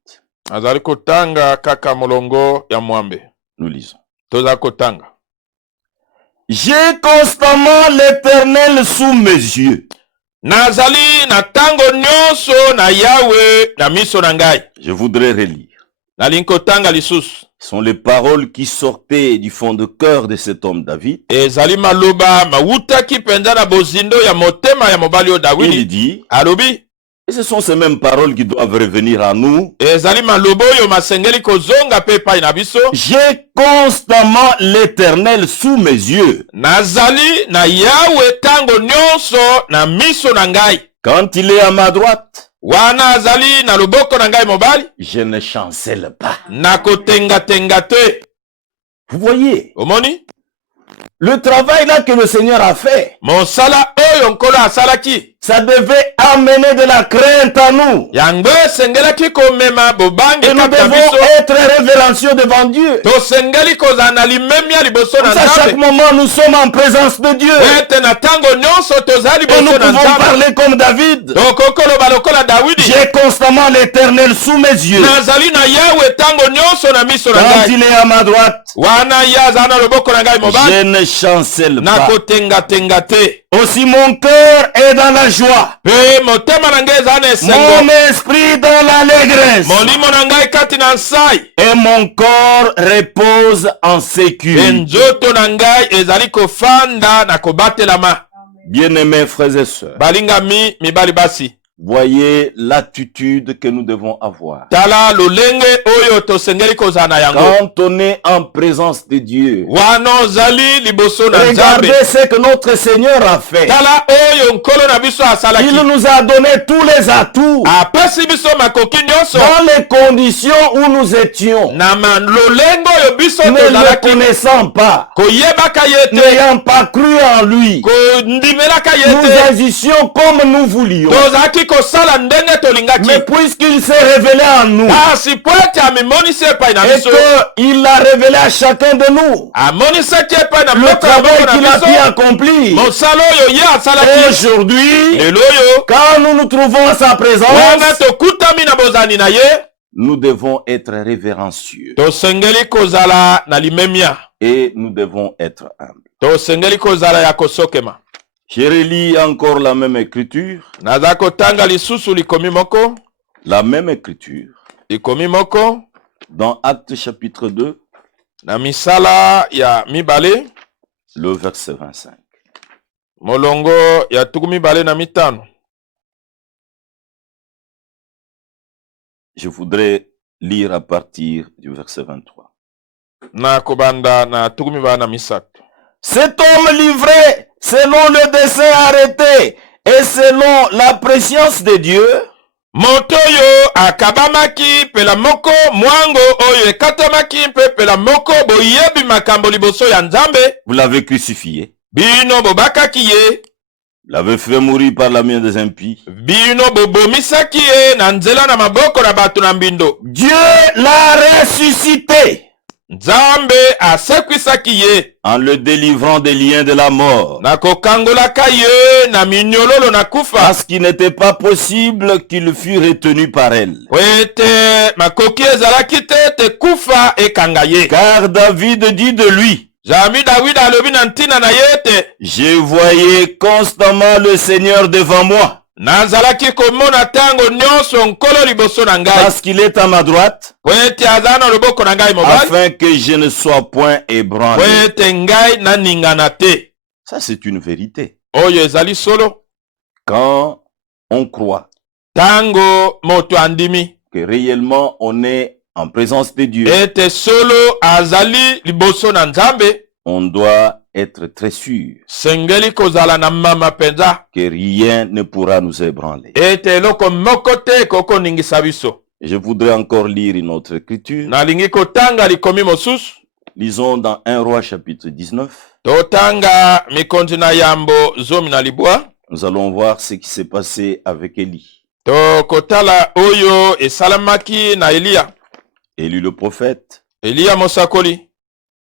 Azali kotanga kaka molongo ya mwambe. Nous lisons. Toza kotanga. J'ai constamment l'Éternel sous mes yeux. Nazali na tango nyonso na Yawe na miso na ngai. Je voudrais relire. Nalingi kotanga lisusu. Ce sont les paroles qui sortaient du fond de cœur de cet homme David. Ezali maloba mawutaki penza na bozindo ya motema ya mobali o Il Dawidi. dit, Alobi. et ce sont ces mêmes paroles qui doivent revenir à nous. Ezali malobo yo masengeli kozonga pe epai na biso. J'ai constamment l'Éternel sous mes yeux. Nazali na Yawe tango nyonso na miso na ngai. Quand il est à ma droite, Wana azali na loboko na ngai mobali. je ne chancelle pas. Na kotenga tenga te. Vous voyez, Omoni? le travail là que le Seigneur a fait, Mosala oyo nkolo asalaki. ça devait amener de la crainte à nous. Yango esengelaki komema bobange Et nous kati na devons biso. être révérencieux devant Dieu. Tosengeli kozala na limemia liboso Comme na ça, à chaque Nzambe. moment, nous sommes en présence de Dieu. Ete na tango nyonso tozali Et nous liboso na pouvons Nzambe. parler comme David. Tokokoloba lokola Dawidi. J'ai constamment l'Éternel sous mes yeux. Nazali na Yawe tango nyonso na miso na Quand ngai. il est à ma droite, Wana ye azala na loboko na ngai mobali. je ne chancelle Na pas. kotenga tenga te. Aussi mon cœur est dans la joie, Pe motema na ngai ezala na mon esengo. esprit dans l'allégresse, Molimo na ngai kati na nsai. et mon corps repose en sécurité. Nzoto na ngai ezali kofanda na kobatelama. Bien-aimés frères et sœurs, Balingami mibali basi. voyez l'attitude que nous devons avoir. Tala lolenge oyo tosengeli kozala na yango. Quand on est en présence de Dieu, Wana ozali liboso na Nzambe. regardez ce que notre Seigneur a fait. Tala oyo nkolo na biso asalaki. Il nous a donné tous les atouts Apesi biso makoki nyonso. dans les conditions où nous étions, Na lolengo oyo biso ne le tozalaki. connaissant pas, Koyebaka ye te. n'ayant pas cru en lui. Kondimelaka ye Nous te. agissions comme nous voulions. Tozalaki kosala ndenge tolingaki. Mais puisqu'il s'est révélé en nous Kasi po ete amemonisi epai na et biso. qu'il l'a révélé à chacun de nous, Amonisaki epai na le moko ya travail boko qu'il na a pu biso. accomplir, Mosala oyo ye asalaki. aujourd'hui, Lelo oyo. quand nous nous trouvons à sa Wana présence, tokutami na bozani na ye. nous devons être révérencieux Tosengeli kozala na limemia. et nous devons être humbles. Tosengeli kozala ya kosokema. Je relis encore la même écriture, Naza kotanga lisusu likomi moko. la même écriture, Likomi moko. dans Actes chapitre 2, Na misala ya mibale. le verset 25. Molongo ya tuku mibale na mitano. Je voudrais lire à partir du verset 23. Na kobanda na tuku mibale na misato. Cet homme livré selon le dessein arrêté et selon la préscience de Dieu, Moto yo akabamaki pela moko mwango oyo ekatamaki mpe pela moko boyebi makambo liboso ya Nzambe. vous l'avez crucifié, Bino bobakaki ye. vous l'avez fait mourir par la main des impies. Bino bobomisaki ye na nzela na maboko na bato na mbindo. Dieu l'a ressuscité Nzambe asekwisaki ye. en le délivrant des liens de la mort, Na kokangolaka ye na minyololo na kufa. parce qu'il n'était pas possible qu'il fût retenu par elle. Po ete makoki ezalaki te ete kufa ekanga ye. Car David dit de lui, Jami Dawidi alobi na ntina na ye ete je voyais constamment le Seigneur devant moi. nazalaki komona tango nyonso nkolo liboso na ngai parce qu'il est à ma droite, po ete aza na loboko na ngai mobali afin que je ne sois point po ébranlé. ete ngai naningana te. Ça, c'est une vérité. Oyo ezali solo. Quand on croit Tango moto andimi que réellement on est en présence de Dieu, ete solo azali liboso na Nzambe, on doit être très sûr sengeli kozala na mama penza que rien ne pourra nous ébranler. ete eloko moko te kokoningisa biso. Je voudrais encore lire une autre écriture. Nalingi kotanga likomi mosusu. Lisons dans 1 Roi chapitre 19. Totanga mikonzi na yambo zomi na libwa. Nous allons voir ce qui s'est passé avec Élie. Tokotala oyo esalamaki na Elia. Élie le prophète, Elia mosakoli.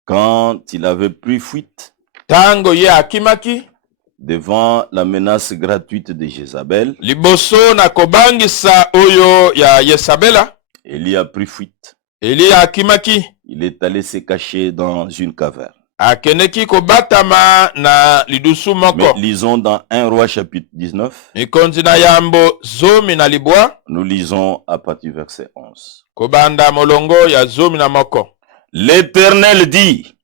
quand il avait pris fuite Tango ye akimaki devant la menace gratuite de Jézabel, liboso na kobangisa oyo ya Yesabela, Élie a pris fuite. Elia akimaki Il est allé se cacher dans une caverne. akeneki kobatama na lidusu Mais moko. lisons dans 1 Roi chapitre 19. Mikonzi na yambo zomi na libwa. Nous lisons à partir du verset 11. Kobanda molongo ya zomi na moko. L'Éternel dit,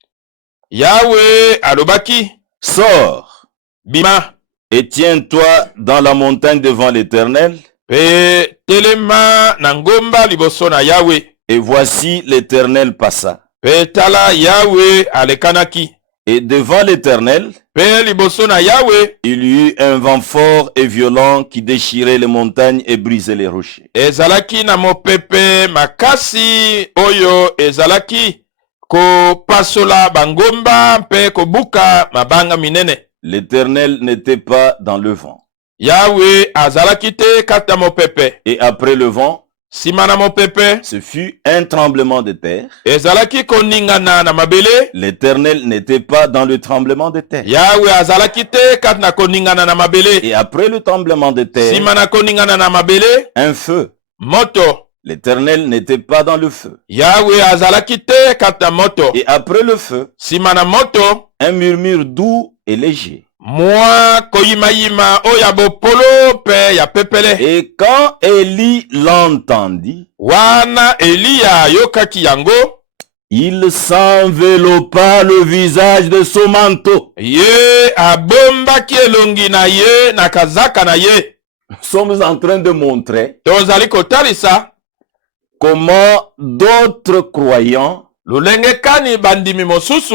Yahweh alobaki, sors bima et tiens-toi dans la montagne devant l'Éternel. pe telema na ngomba liboso na Yahweh. Et voici l'Éternel passa. Pe tala Yahweh alekanaki. Et devant l'Éternel, Pe liboso na Yahweh il y eut un vent fort et violent qui déchirait les montagnes et brisait les rochers. ezalaki na mopepe makasi oyo ezalaki kopasola bangomba mpe kobuka mabanga minene. L'Éternel n'était pas dans le vent. Yahweh azalaki te kata mopepe. Et après le vent, Sima na mopepe ce fut un tremblement de terre. ezalaki koningana na mabele. L'Éternel n'était pas dans le tremblement de terre. Yahweh azalaki te kata na koningana na mabele. Et après le tremblement de terre, Sima na koningana na mabele un feu. moto. L'Éternel n'était pas dans le feu. Yahweh azalaki te kata moto. Et après le feu, Sima na moto un murmure doux et léger. mwa koyimayima oya bopolo pe ya pepele. Et quand Élie l'entendit, Wana Elia yokaki yango, il s'enveloppa le visage de son manteau. ye abombaki elongi na ye na kazaka na ye. Nous sommes en train de montrer Tozali kotalisa comment d'autres croyants, lolenge kani bandimi mosusu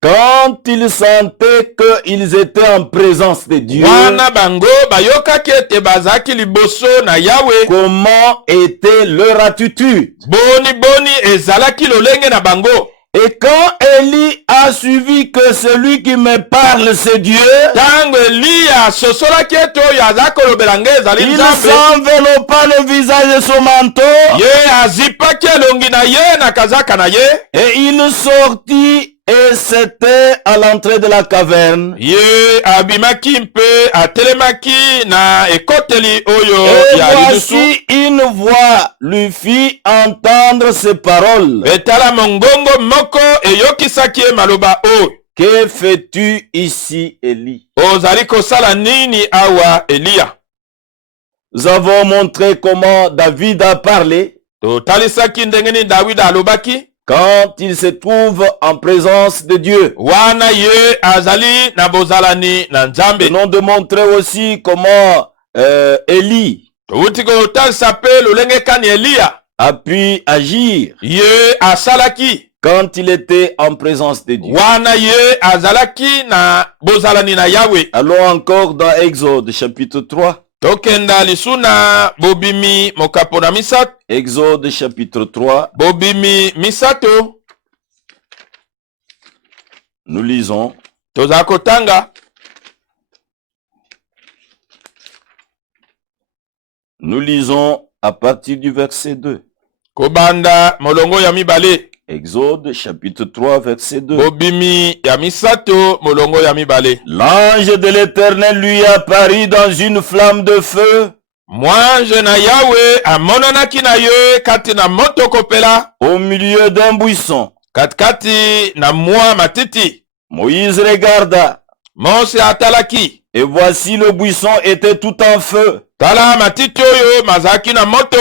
quand ils sentaient qu'ils étaient en présence de Dieu, wana bango bayokaki ete bazaki liboso na Yahweh, comment était leur attitude. boni ezalaki lolenge na bango. Et quand Élie a suivi que celui qui me parle c'est Dieu, Tango Elia sosolaki ete oyo aza kolobela nge ezali il Nzambe, s'enveloppa le visage de son manteau ye azipaki elongi na ye na kazaka na ye. et il sortit et c'était à l'entrée de la caverne. Ye abimaki mpe atelemaki na ekoteli oyo Et ya lidusu. voici une voix lui fit entendre ces paroles. Betala mongongo moko eyokisaki ye maloba oyo. Que fais-tu ici, Élie? Ozali kosala nini awa Elia? Nous avons montré comment David a parlé Totalisaki ndenge nini Dawida alobaki quand il se trouve en présence de Dieu. wana ye azali na bozalani na Nzambe. Nous de montrer aussi comment Élie Touti kotalisa pe lolenge kani Elia a pu agir ye asalaki quand il était en présence de Dieu. wana ye azalaki na bozalani na Yahweh. Allons encore dans Exode chapitre 3. Tokenda lisuna bobimi mokapo na misato. Exode chapitre 3. Bobimi misato. Nous lisons Toza kotanga. Nous lisons à partir du verset 2. Kobanda molongo ya mibale. Exode chapitre 3 verset 2. Bobimi ya misato molongo ya mibale. L'ange de l'Éternel lui apparut dans une flamme de feu Mwanje na Yahweh amonanaki na ye kati na moto kopela, au milieu d'un buisson. katikati na mwa matiti. Moïse regarda Mose atalaki. Et voici le buisson était tout en feu. Tala matiti oyo mazalaki na moto.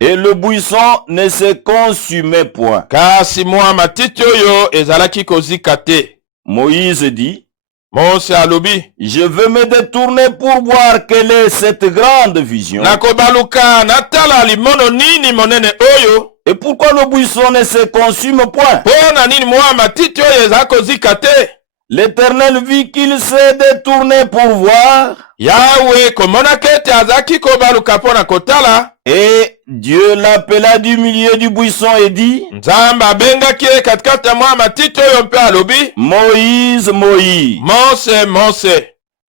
Et le buisson ne se consumait point. Kasi mwa matiti oyo ezalaki kozika te. Moïse dit, Mose alobi, je veux me détourner pour voir quelle est cette grande vision. nakobaluka natala limono nini monene oyo. Et pourquoi le buisson ne se consume point? Pona nini mwa matiti oyo ezalaki kozika te. L'Éternel vit qu'il s'est détourné pour voir. Yahweh komonaki ete azalaki kobaluka mpona kotala. Et Dieu l'appela du milieu du buisson et dit, Nzambe abengaki ye katikati ya mwa matiti oyo mpe alobi, Moïse, Moïse. Mose, Mose.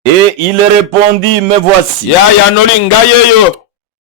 Et il répondit, me voici. Ya yanoli ngai eyo.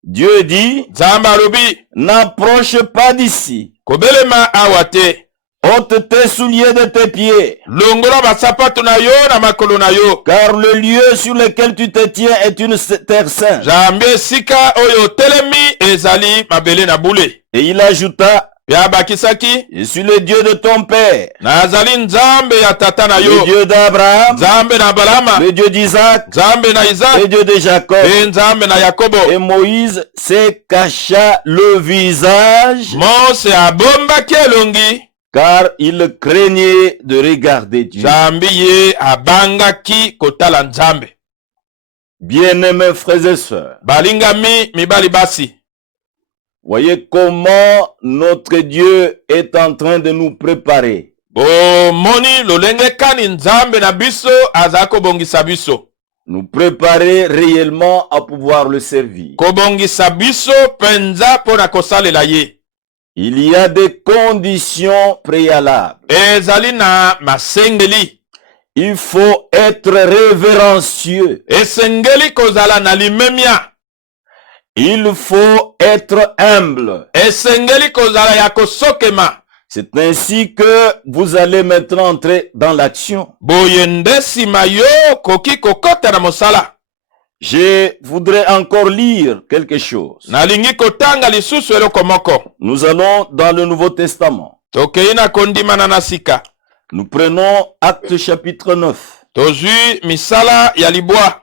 Dieu dit, Nzambe alobi, n'approche pas d'ici. kobelema awa te. Ôte tes souliers de tes pieds. Longola basapato na yo na makolo na yo. Car le lieu sur lequel tu te tiens est une terre sainte. Jambe esika oyo telemi ezali mabele na bule. Et il ajouta, Ya bakisaki, je suis le Dieu de ton père, nazali nzambe ya tata na le yo. Dieu d'Abraham, Nzambe na Balama, le Dieu d'Isaac, nzambe na le Isaac, Dieu de Jacob. e nzambe na Yakobo. Et Moïse se cacha le visage, Mose abombaki elongi, car il craignait de regarder Dieu. Jambi ye abangaki kotala nzambe. Bien-aimés frères et sœurs, Balingami mibali basi. voyez comment notre Dieu est en train de nous préparer. Bomoni lolenge kani nzambe na biso azako bongisa biso. Nous préparer réellement à pouvoir le servir. Kobongisa biso penza pona kosalela ye. Il y a des conditions préalables. Ezali na masengeli. Il faut être révérencieux. Esengeli kozala na limemia. Il faut être humble. Esengeli kozala ya kosokema. C'est ainsi que vous allez maintenant entrer dans l'action. Boyende sima yo koki kokota na mosala. Je voudrais encore lire quelque chose. Nalingi kotanga lisusu eloko moko. Nous allons dans le Nouveau Testament. Tokei na kondimana na sika. Nous prenons Actes chapitre 9. Tozui misala ya libwa.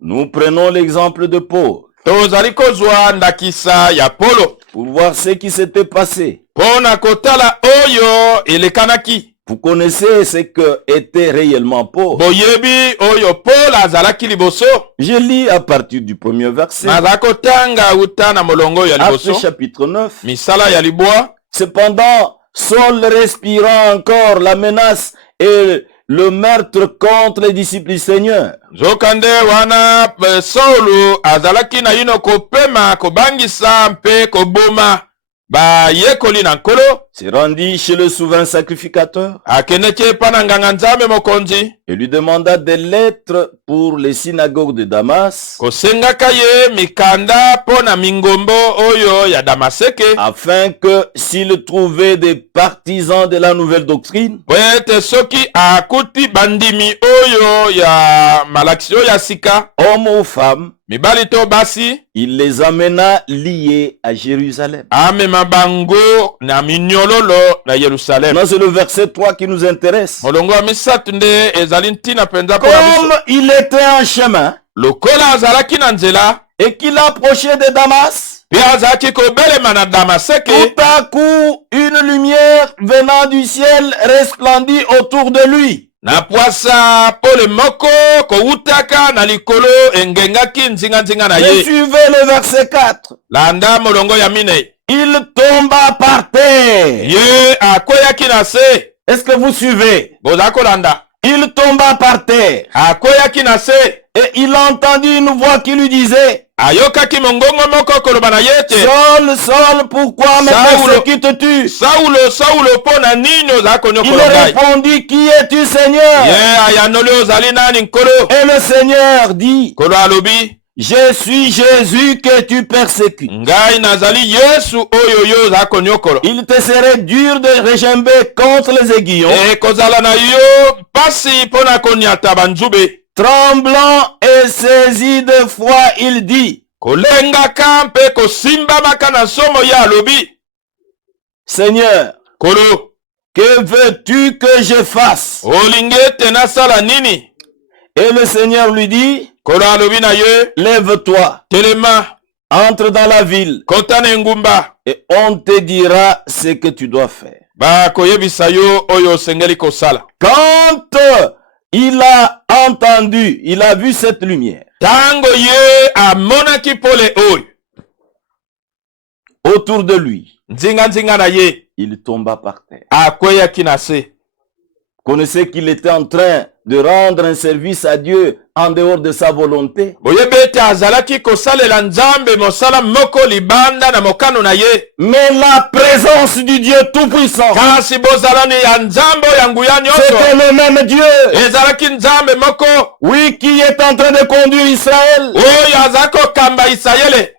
Nous prenons l'exemple de Paul Tozali kozwa ndakisa ya Polo. pour voir ce qui s'était passé. Pona kotala oyo elekanaki. Vous connaissez ce que était réellement Paul. Boyebi oyo Paul azalaki liboso. Je lis à partir du premier verset. Naza kotanga uta na molongo ya Actes liboso. chapitre 9. Misala ya libwa. Cependant, Saul respirant encore la menace et le meurtre contre les disciples du Seigneur. Zokande wana Saulu azalaki na yino kopema kobangisa mpe koboma ba yekoli na nkolo. Se rendit chez le souverain sacrificateur Akeneke pa na nganga nzambe mokonzi. et lui demanda des lettres pour les synagogues de Damas, Kosengaka ye mikanda po na mingombo oyo ya Damaseke. afin que s'il trouvait des partisans de la nouvelle doctrine, Pwete soki akuti bandimi oyo ya malakisi oyo ya sika. hommes ou femmes, Mibali to basi. il les amena liés à Jérusalem. Amema bango na minyololo na Yerusalem. Non, c'est le verset 3 qui nous intéresse. Molongo wa misatu nde ezali ntina penza po na biso. Comme il était en chemin Lokola azalaki na nzela. et qu'il approchait de Damas, Pe azalaki kobelema na Damaseke. tout à coup, une lumière venant du ciel resplendit autour de lui. Na pwasa pole moko kowutaka na likolo engengaki nzinga na Et ye. suivez le verset 4. Landa molongo ya mine. Il tomba par terre. Ye akweyaki na se. Est-ce que vous suivez? Boza kolanda. Il tomba par terre. Akweyaki na se. Et il entendit une voix qui lui disait, Ayokaki mongongo moko koloba na yete. Saul, Saul, pourquoi me Saulo. persécutes-tu? Saulo pona nini ozako Il nyokolongai. répondit, qui es-tu, Seigneur? Ye ayanoli ozali nani nkolo. Et le Seigneur dit, Kolo alobi. je suis Jésus que tu persécutes. Ngai nazali Yesu oyo yo ozako nyokolo. Il te serait dur de regimber contre les aiguillons. E kozala na yo pasi pona konyata banzube. Tremblant et saisi de foi, il dit, Kolengaka mpe kosimbamaka na somo ya alobi. Seigneur, Kolo, que veux-tu que je fasse? olingi ete nasala nini? Et le Seigneur lui dit, Nkolo alobi na ye, lève-toi, telema, entre dans la ville, kota na engumba, et on te dira ce que tu dois faire. bakoyebisa yo oyo osengeli kosala. Quand il a entendu, il a vu cette lumière Tango ye amonaki pole oyo autour de lui, nzinga na ye, il tomba par terre. akweyaki na se. Connaissez qu'il était en train de rendre un service à Dieu en dehors de sa volonté. Boyebi ete azalaki kosalela Nzambe mosala moko libanda na mokano na ye. Mais la présence du Dieu Tout-Puissant, Kasi bozalani ya Nzambe ya nguya nyonso, c'était le même Dieu, ezalaki Nzambe moko oui, qui est en train de conduire Israël. oyo azali kokamba Isirayele.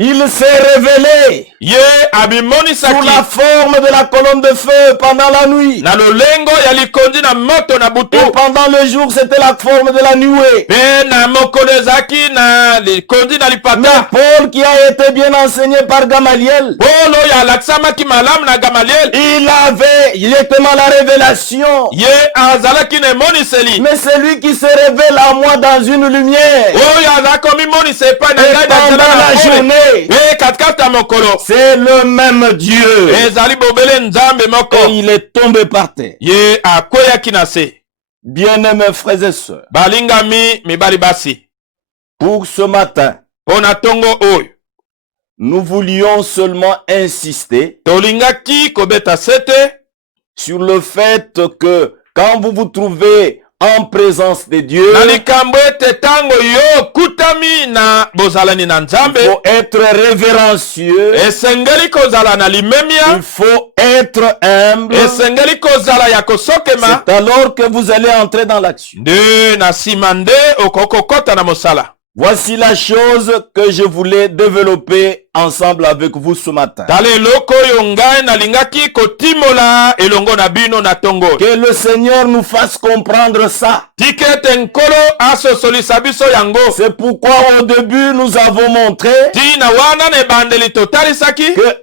Il s'est révélé Ye sous abimonisaki la forme de la colonne de feu pendant la nuit. na lolengo ya likondi na moto na butu. Et pendant le jour, c'était la forme de la nuée. Pe na mokolo ezalaki na likondi na Mais lipata. Paul, qui a été bien enseigné par Gamaliel, Polo ya alakisamaki malamu na Gamaliel, il avait directement la révélation. ye azalaki na emoniseli Mais c'est lui qui se révèle à moi dans une lumière. oyo azalaki komimonisa epai na Et ngai na pendant nzela la na pole. journée, Pe katikati ya mokolo c'est le même Dieu. ezali bobele Nzambe moko, Et il est tombé par terre. ye akweyaki na se. Bien-aimés frères et sœurs, Balingami mibali basi, pour ce matin, mpo na ntongo oyo nous voulions seulement insister tolingaki kobeta sete sur le fait que quand vous vous trouvez en présence de Dieu, na likambo ete tango yo kutami na bozalani na il Nzambe, faut être révérencieux, esengeli kozala na limemia, il faut être humble. esengeli kozala ya kosokema. C'est alors que vous allez entrer dans l'action. Nde na nsima nde okokokota na mosala. Voici la chose que je voulais développer ensemble avec vous ce matin. Tala eloko oyo ngai nalingaki kotimola elongo na bino na tongo. Que le Seigneur nous fasse comprendre ça. Tika ete nkolo asosolisa biso yango. C'est pourquoi au début nous avons montré Tina wana na ebandeli totalisaki que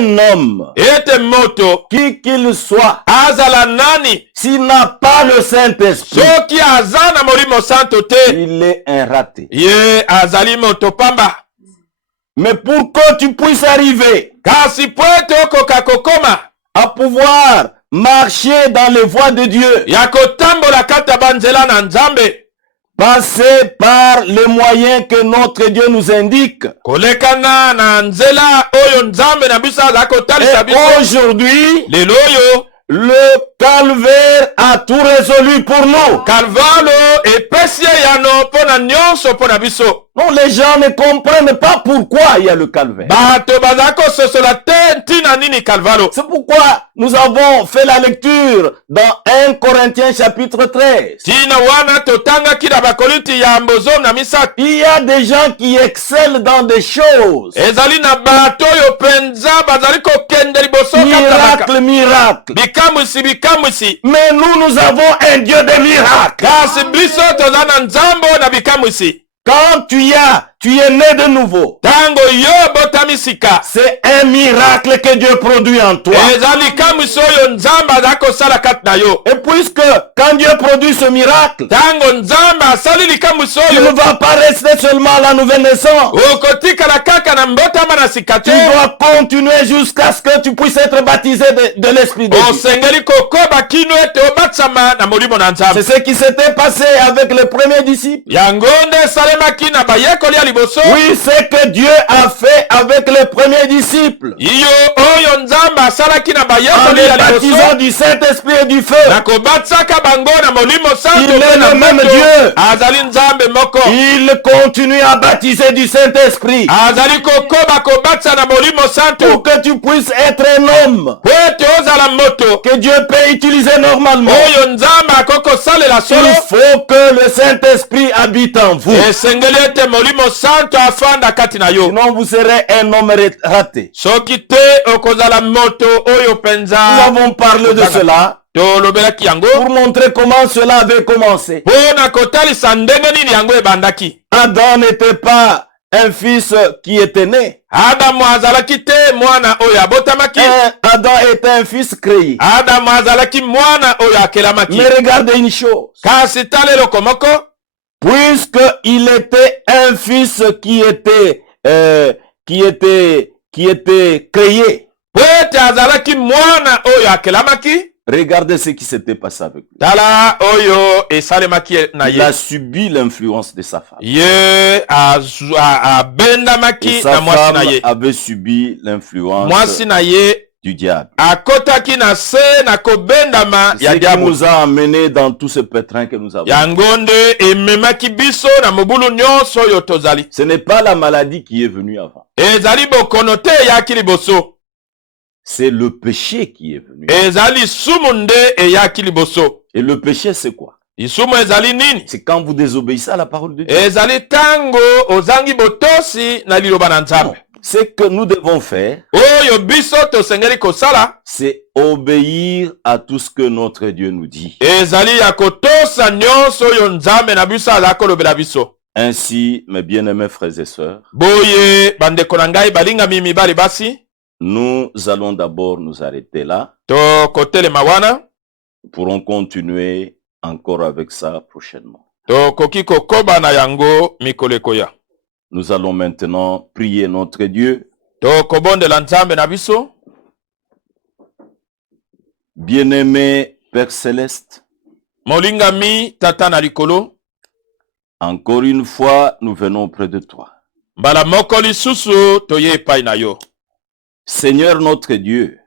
un homme, ete moto qui qu'il soit, azala nani s'il n'a pas le Saint-Esprit, soki aza na molimo santo te, il est un raté. ye azali moto pamba. Mais pour que tu puisses arriver Kasi po ete okoka kokoma à pouvoir marcher dans les voies de Dieu, ya kotambola kati ya banzela na Nzambe, passer par les moyens que notre Dieu nous indique. kolekana na nzela oyo Nzambe na biso azali kotalisa Et biso. aujourd'hui, Lelo oyo le calvaire a tout résolu pour nous. Kalvalo epesi ye yano mpo na nyonso mpo na biso. Non, les gens ne comprennent pas pourquoi il y a le calvaire. Bato bazali kososola te ntina nini Kalvalo. C'est pourquoi nous avons fait la lecture dans 1 Corinthiens chapitre 13. Tina wana totangaki na bakorinti ya mbozo na misato. Il y a des gens qui excellent dans des choses. Ezali na bato oyo penza bazali kokende liboso Miracle, miracle. bikamwisi bikamwisi. Mais nous avons un Dieu de miracles. Kasi biso toza na Nzambe na bikamwisi. Quand tu es né de nouveau, Tango yo botami sika, c'est un miracle que Dieu produit en toi. ezali kamwisi oyo Nzambe azali kosala kati na yo. Et puisque quand Dieu produit ce miracle, Tango Nzambe asali likamwisi tu ne oyo, vas pas rester seulement à la nouvelle naissance. okotikala kaka na mbotama na sika Tu te. dois continuer jusqu'à ce que tu puisses être baptisé de l'Esprit de Dieu. Osengeli kokoba kino ete obatisama na molimo na Nzambe. C'est ce qui s'était passé avec les premiers disciples. Yango nde esalemaki na bayekoli ya liboso. Oui, c'est que Dieu a fait avec les premiers disciples. Iyo oyo Nzambe asalaki na En bayekoli les ya baptisant liboso, du Saint-Esprit et du feu. na kobatisaka bango na molimo santo Il est mpe na le même moto. Dieu. Azali Nzambe moko. Il continue à baptiser du Saint-Esprit. Azali kokoba kobatisa na molimo Pour santo que tu puisses être un homme po ete ozala moto que Dieu peut utiliser normalement. oyo Nzambe akoki kosalela solo. Il faut que le Saint-Esprit habite en vous. Esengeli ete molimo santo afanda kati na yo. Sinon vous serez un homme raté. Soki te okozala moto oyo Nous penza. avons parlé de cela Tolobelaki yango pour montrer comment cela avait commencé. mpo na kotalisa ndenge nini yango ebandaki. Adam n'était pas un fils qui était né. Adamu azalaki te mwana oyo abotamaki. Adam était un fils créé. Adamu azalaki mwana oyo akelamaki. Mais regardez une chose. Kasi tala eloko moko, Puisqu'il était un fils qui était créé. po ete azalaki mwana oyo akelamaki. Regardez ce qui s'était passé avec lui. Tala oyo esalemaki na Il ye. a subi l'influence de sa femme. Ye abendamaki Et sa na mwasi femme na ye. avait subi l'influence Mwasi na ye du diable. akotaki na se na kobendama Ce ya qui diabo. nous a amenés dans tout ce pétrin que nous avons. Yango nde ememaki biso na mobulu nyonso oyo tozali. Ce n'est pas la maladie qui est venue avant. Ezali bokono te eyaki liboso. C'est le péché qui est venu. Ezali lisumu nde eyaki liboso. Et le péché, c'est quoi? Lisumu ezali nini? C'est quand vous désobéissez à la parole de Dieu. Ezali tango ozangi botosi na liloba na Nzambe. Ce que nous devons faire, Oyo biso tosengeli kosala, c'est obéir à tout ce que notre Dieu nous dit. ezali ya kotosa nyonso oyo Nzambe na biso azali kolobela biso. Ainsi, mes bien-aimés frères et sœurs, Boye bandeko na ngai balingami mibali basi, nous allons d'abord nous arrêter là. tokotelema wana, Nous pourrons continuer encore avec ça prochainement. tokoki kokoba na yango mikolo ekoya. Nous allons maintenant prier notre Dieu. Tokobondela Nzambe na biso. Bien-aimé Père Céleste, Molingami tata na likolo, encore une fois, nous venons auprès de toi. mbala moko lisusu toye epai na yo. Seigneur notre Dieu,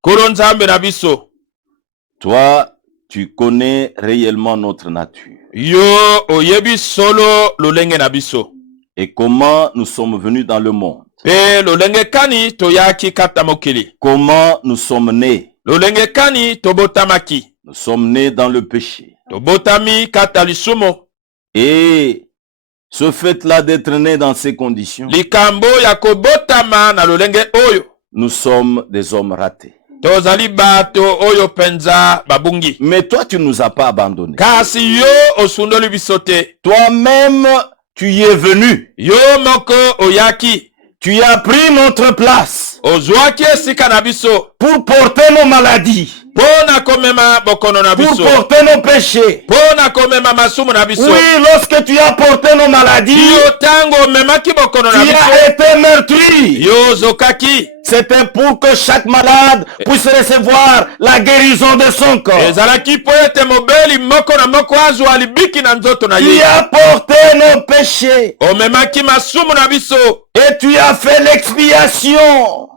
Nkolo Nzambe na biso, toi, tu connais réellement notre nature yo oyebi solo lolenge na biso. et comment nous sommes venus dans le monde, Pe lolenge kani toyaki kata mokili. comment nous sommes nés. Lolenge kani tobotamaki. Nous sommes nés dans le péché. Tobotami kata lisumo. Et ce fait-là d'être nés dans ces conditions, Likambo ya kobotama na lolenge oyo. nous sommes des hommes ratés. Tozali bato oyo penza babungi. Mais toi, tu ne nous as pas abandonnés. Kasi yo osundoli bisote. Toi-même, tu y es venu. Yo moko oyaki. Tu as pris notre place Ozwaki esika na biso. pour porter nos maladies, Pona komema bokono na pour biso. porter nos péchés. Pona komema masumu na biso. Oui, lorsque tu as porté nos maladies, Yo tango memaki bokono na tu biso. as été meurtri. Yo zokaki. C'était pour que chaque malade puisse recevoir la guérison de son corps. Ezalaki po ete mobeli moko na moko azwa libiki na nzoto na Tu ye. as porté nos péchés Omemaki masumu na biso. et tu as fait l'expiation.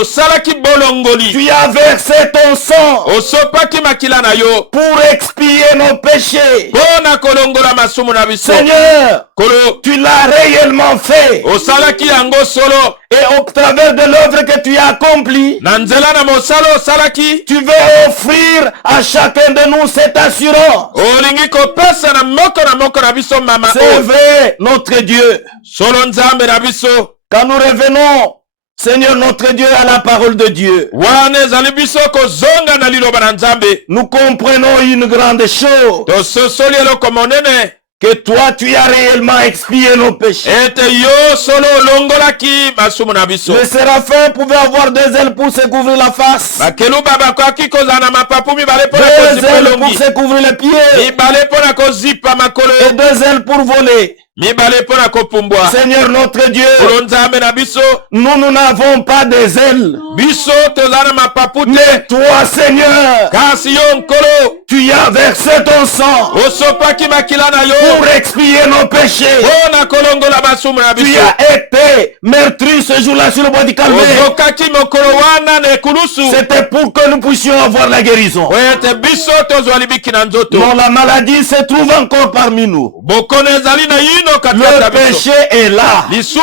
Osalaki bolongoli. Tu as versé ton sang Osopaki makila na yo. pour expier nos péchés. Pona kolongola masumu na biso. Seigneur, Kolo. tu l'as réellement fait. Osalaki yango solo. Et au travers de l'œuvre que tu as accomplie, Na nzela na mosala osalaki. tu veux offrir à chacun de nous cette assurance. Olingi kopesa na moko na biso mama. C'est vrai, notre Dieu. Solo Nzambe na biso. Quand nous revenons, Seigneur notre Dieu, à la parole de Dieu, Wana ezali biso kozonga na liloba na Nzambe. nous comprenons une grande chose, Tososoli eloko monene. que toi tu as réellement expié nos péchés. Ete yo solo olongolaki masumu na biso. Le séraphin pouvait avoir deux ailes pour se couvrir la face, Bakeluba bakoki kozala na mapapu mibale mpona deux kozipa ailes pour elongi. se couvrir les pieds Mibale mpona kozipa makolo. et deux ailes pour voler. Mibale mpona kopumbwa. Seigneur notre Dieu, Olo Nzambe na biso. nous n'avons pas des ailes. Biso tozala na mapapu te. Mais toi, Seigneur, Kasi yo nkolo. tu as versé ton sang Osopaki makila na yo. pour expier nos péchés. Mpona kolongola masumu na Tu biso. as été meurtri ce jour-là sur le bois du Calvaire. Ozokaki mokolo wana na ekulusu. C'était pour que nous puissions avoir la guérison. Ete biso tozwa libiki na nzoto. Non, la maladie se trouve encore parmi nous. Bokono ezali na yino kati Le ya biso. péché est là. Lisumu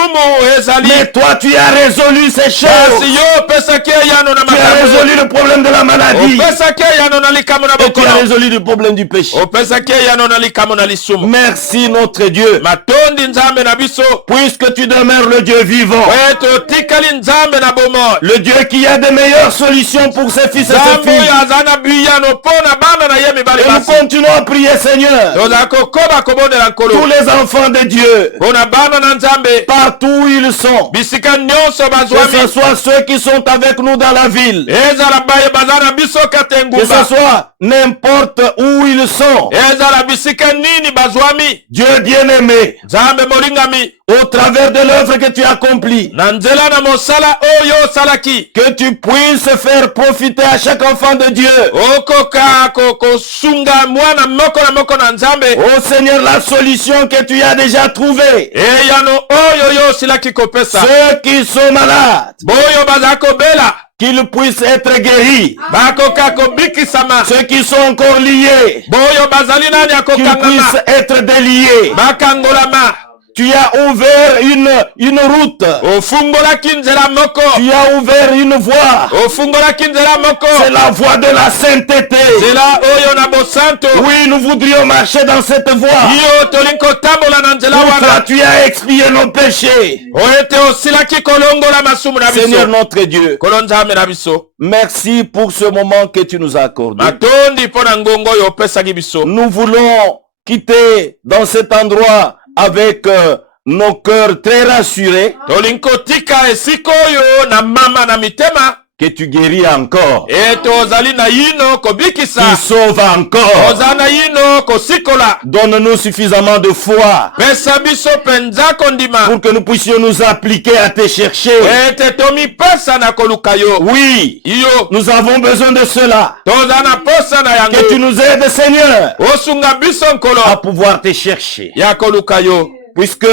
ezali. Mais toi, tu as résolu ces Kasi choses. yo opesaki eyano na Tu as makambo. résolu le problème de la maladie. Opesaki eyano na likambo na Et tu as bokono. résolu le problème du péché. Opesaki eyano na likambo na lisumu. Merci notre Dieu. Matondi Nzambe na biso. Puisque tu demeures le Dieu vivant. Wetu otikali Nzambe na bomo. Le Dieu qui a de meilleures solutions pour ses fils et ses Nzambe filles. oyo aza na biyano mpo na bana na ye mibali Et nous basi. continuons à prier, Seigneur. Tozala kokoba kobondela nkolo. Tous les enfants de Dieu, mpona bana na nzambe partout où ils sont, bisika nyonso que ce bazwami soit ceux qui sont avec nous dans la ville, ezala baye baza na biso kati que ce engumba soit n'importe où ils sont, ezala bisika nini bazwami Dieu bien-aimé, nzambe molingami au travers de l'œuvre que tu accomplis, na nzela na mosala oyo osalaki que tu puisses faire profiter à chaque enfant de Dieu, okoka kosunga mwana moko na moko na nzambe ô Seigneur, la solution que tu as déjà trouvée. eyano oyo yo osilaki kopesa Ceux qui sont malades, boyo baza kobela qu'ils puissent être guéris. bakoka kobikisama Ceux qui sont encore liés, boyo bazali nani qu'ils akokangama puissent être déliés. bakangolama Tu as ouvert une route. ofungolaki nzela moko Tu as ouvert une voie. ofungolaki nzela moko C'est la voie de la sainteté. nzela oyo na bosanto Oui, nous voudrions marcher dans cette voie. iyo tolingi kotambola na nzela Pour toi, wana tu as expié nos péchés. oyo ete osilaki kolongola masumu na Seigneur biso notre Dieu, kolo nzambe na biso merci pour ce moment que tu nous as accordé. matondi mpo na ngongo oyo opesaki biso Nous voulons quitter dans cet endroit avec nos cœurs très rassurés tolingi kotika esika oyo na mama na mitema que tu guéris encore, ete ozali na yino kobikisa tu sauves encore. oza na yino kosikola Donne-nous suffisamment de foi pesa biso mpenza kondima pour que nous puissions nous appliquer à te chercher. ete tomipesa na koluka yo Oui, iyo nous avons besoin de cela. toza na posa na Que tu yango nous aides, Seigneur, osunga biso nkolo à pouvoir te chercher. ya koluka yo Puisque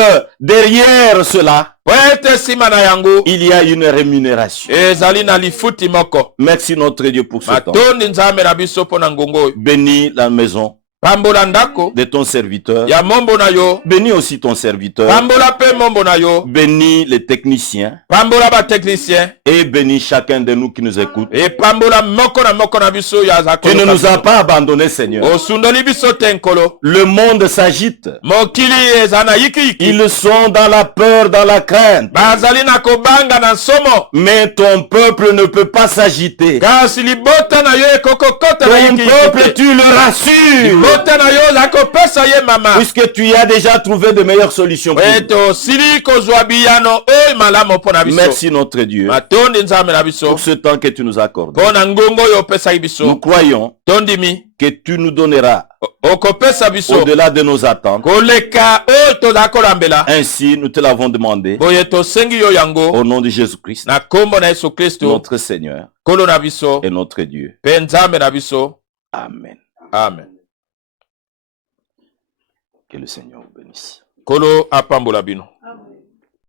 derrière cela, po ete nsima na yango il y a une rémunération. ezali na lifuti moko Merci notre Dieu pour ce temps. matondi nzambe na biso mpo na ngongo oyo Bénis la maison pambola ndako de ton serviteur. ya mombo na yo Bénis aussi ton serviteur. pambola mpe mombo na yo Bénis les techniciens. pambola batechnicien Et bénis chacun de nous qui nous écoute. epambola moko na biso oyo aza Tu ne koluka nous as biso. pas abandonnés, Seigneur. osundoli biso te nkolo Le monde s'agite. mokili eza na yikiyiki Ils sont dans la peur, dans la crainte. bazali na kobanga na nsomo Mais ton peuple ne peut pas s'agiter. kasi libota na yo ekokokota na Ton peuple, yikiyiki tu le rassures. libota na yo oza kopesa ye mama Puisque tu as déjà trouvé de meilleures solutions pour ete nous. osili kozwa biyano oyo malamu mpo na biso Merci notre Dieu matondi nzambe na biso pour ce temps que tu nous accordes. mpo na ngongo oyo opesaki Nous biso croyons tondimi que tu nous donneras okopesa biso au-delà de nos attentes. koleka oyo tozala kolambela Ainsi, nous te l'avons demandé boye tosengi yo yango au nom de Jésus-Christ, na nkombo na yesu kristo notre Seigneur nkolo na biso et notre Dieu. mpe nzambe na biso Amen. amen Que le Seigneur vous bénisse. nkolo apambola bino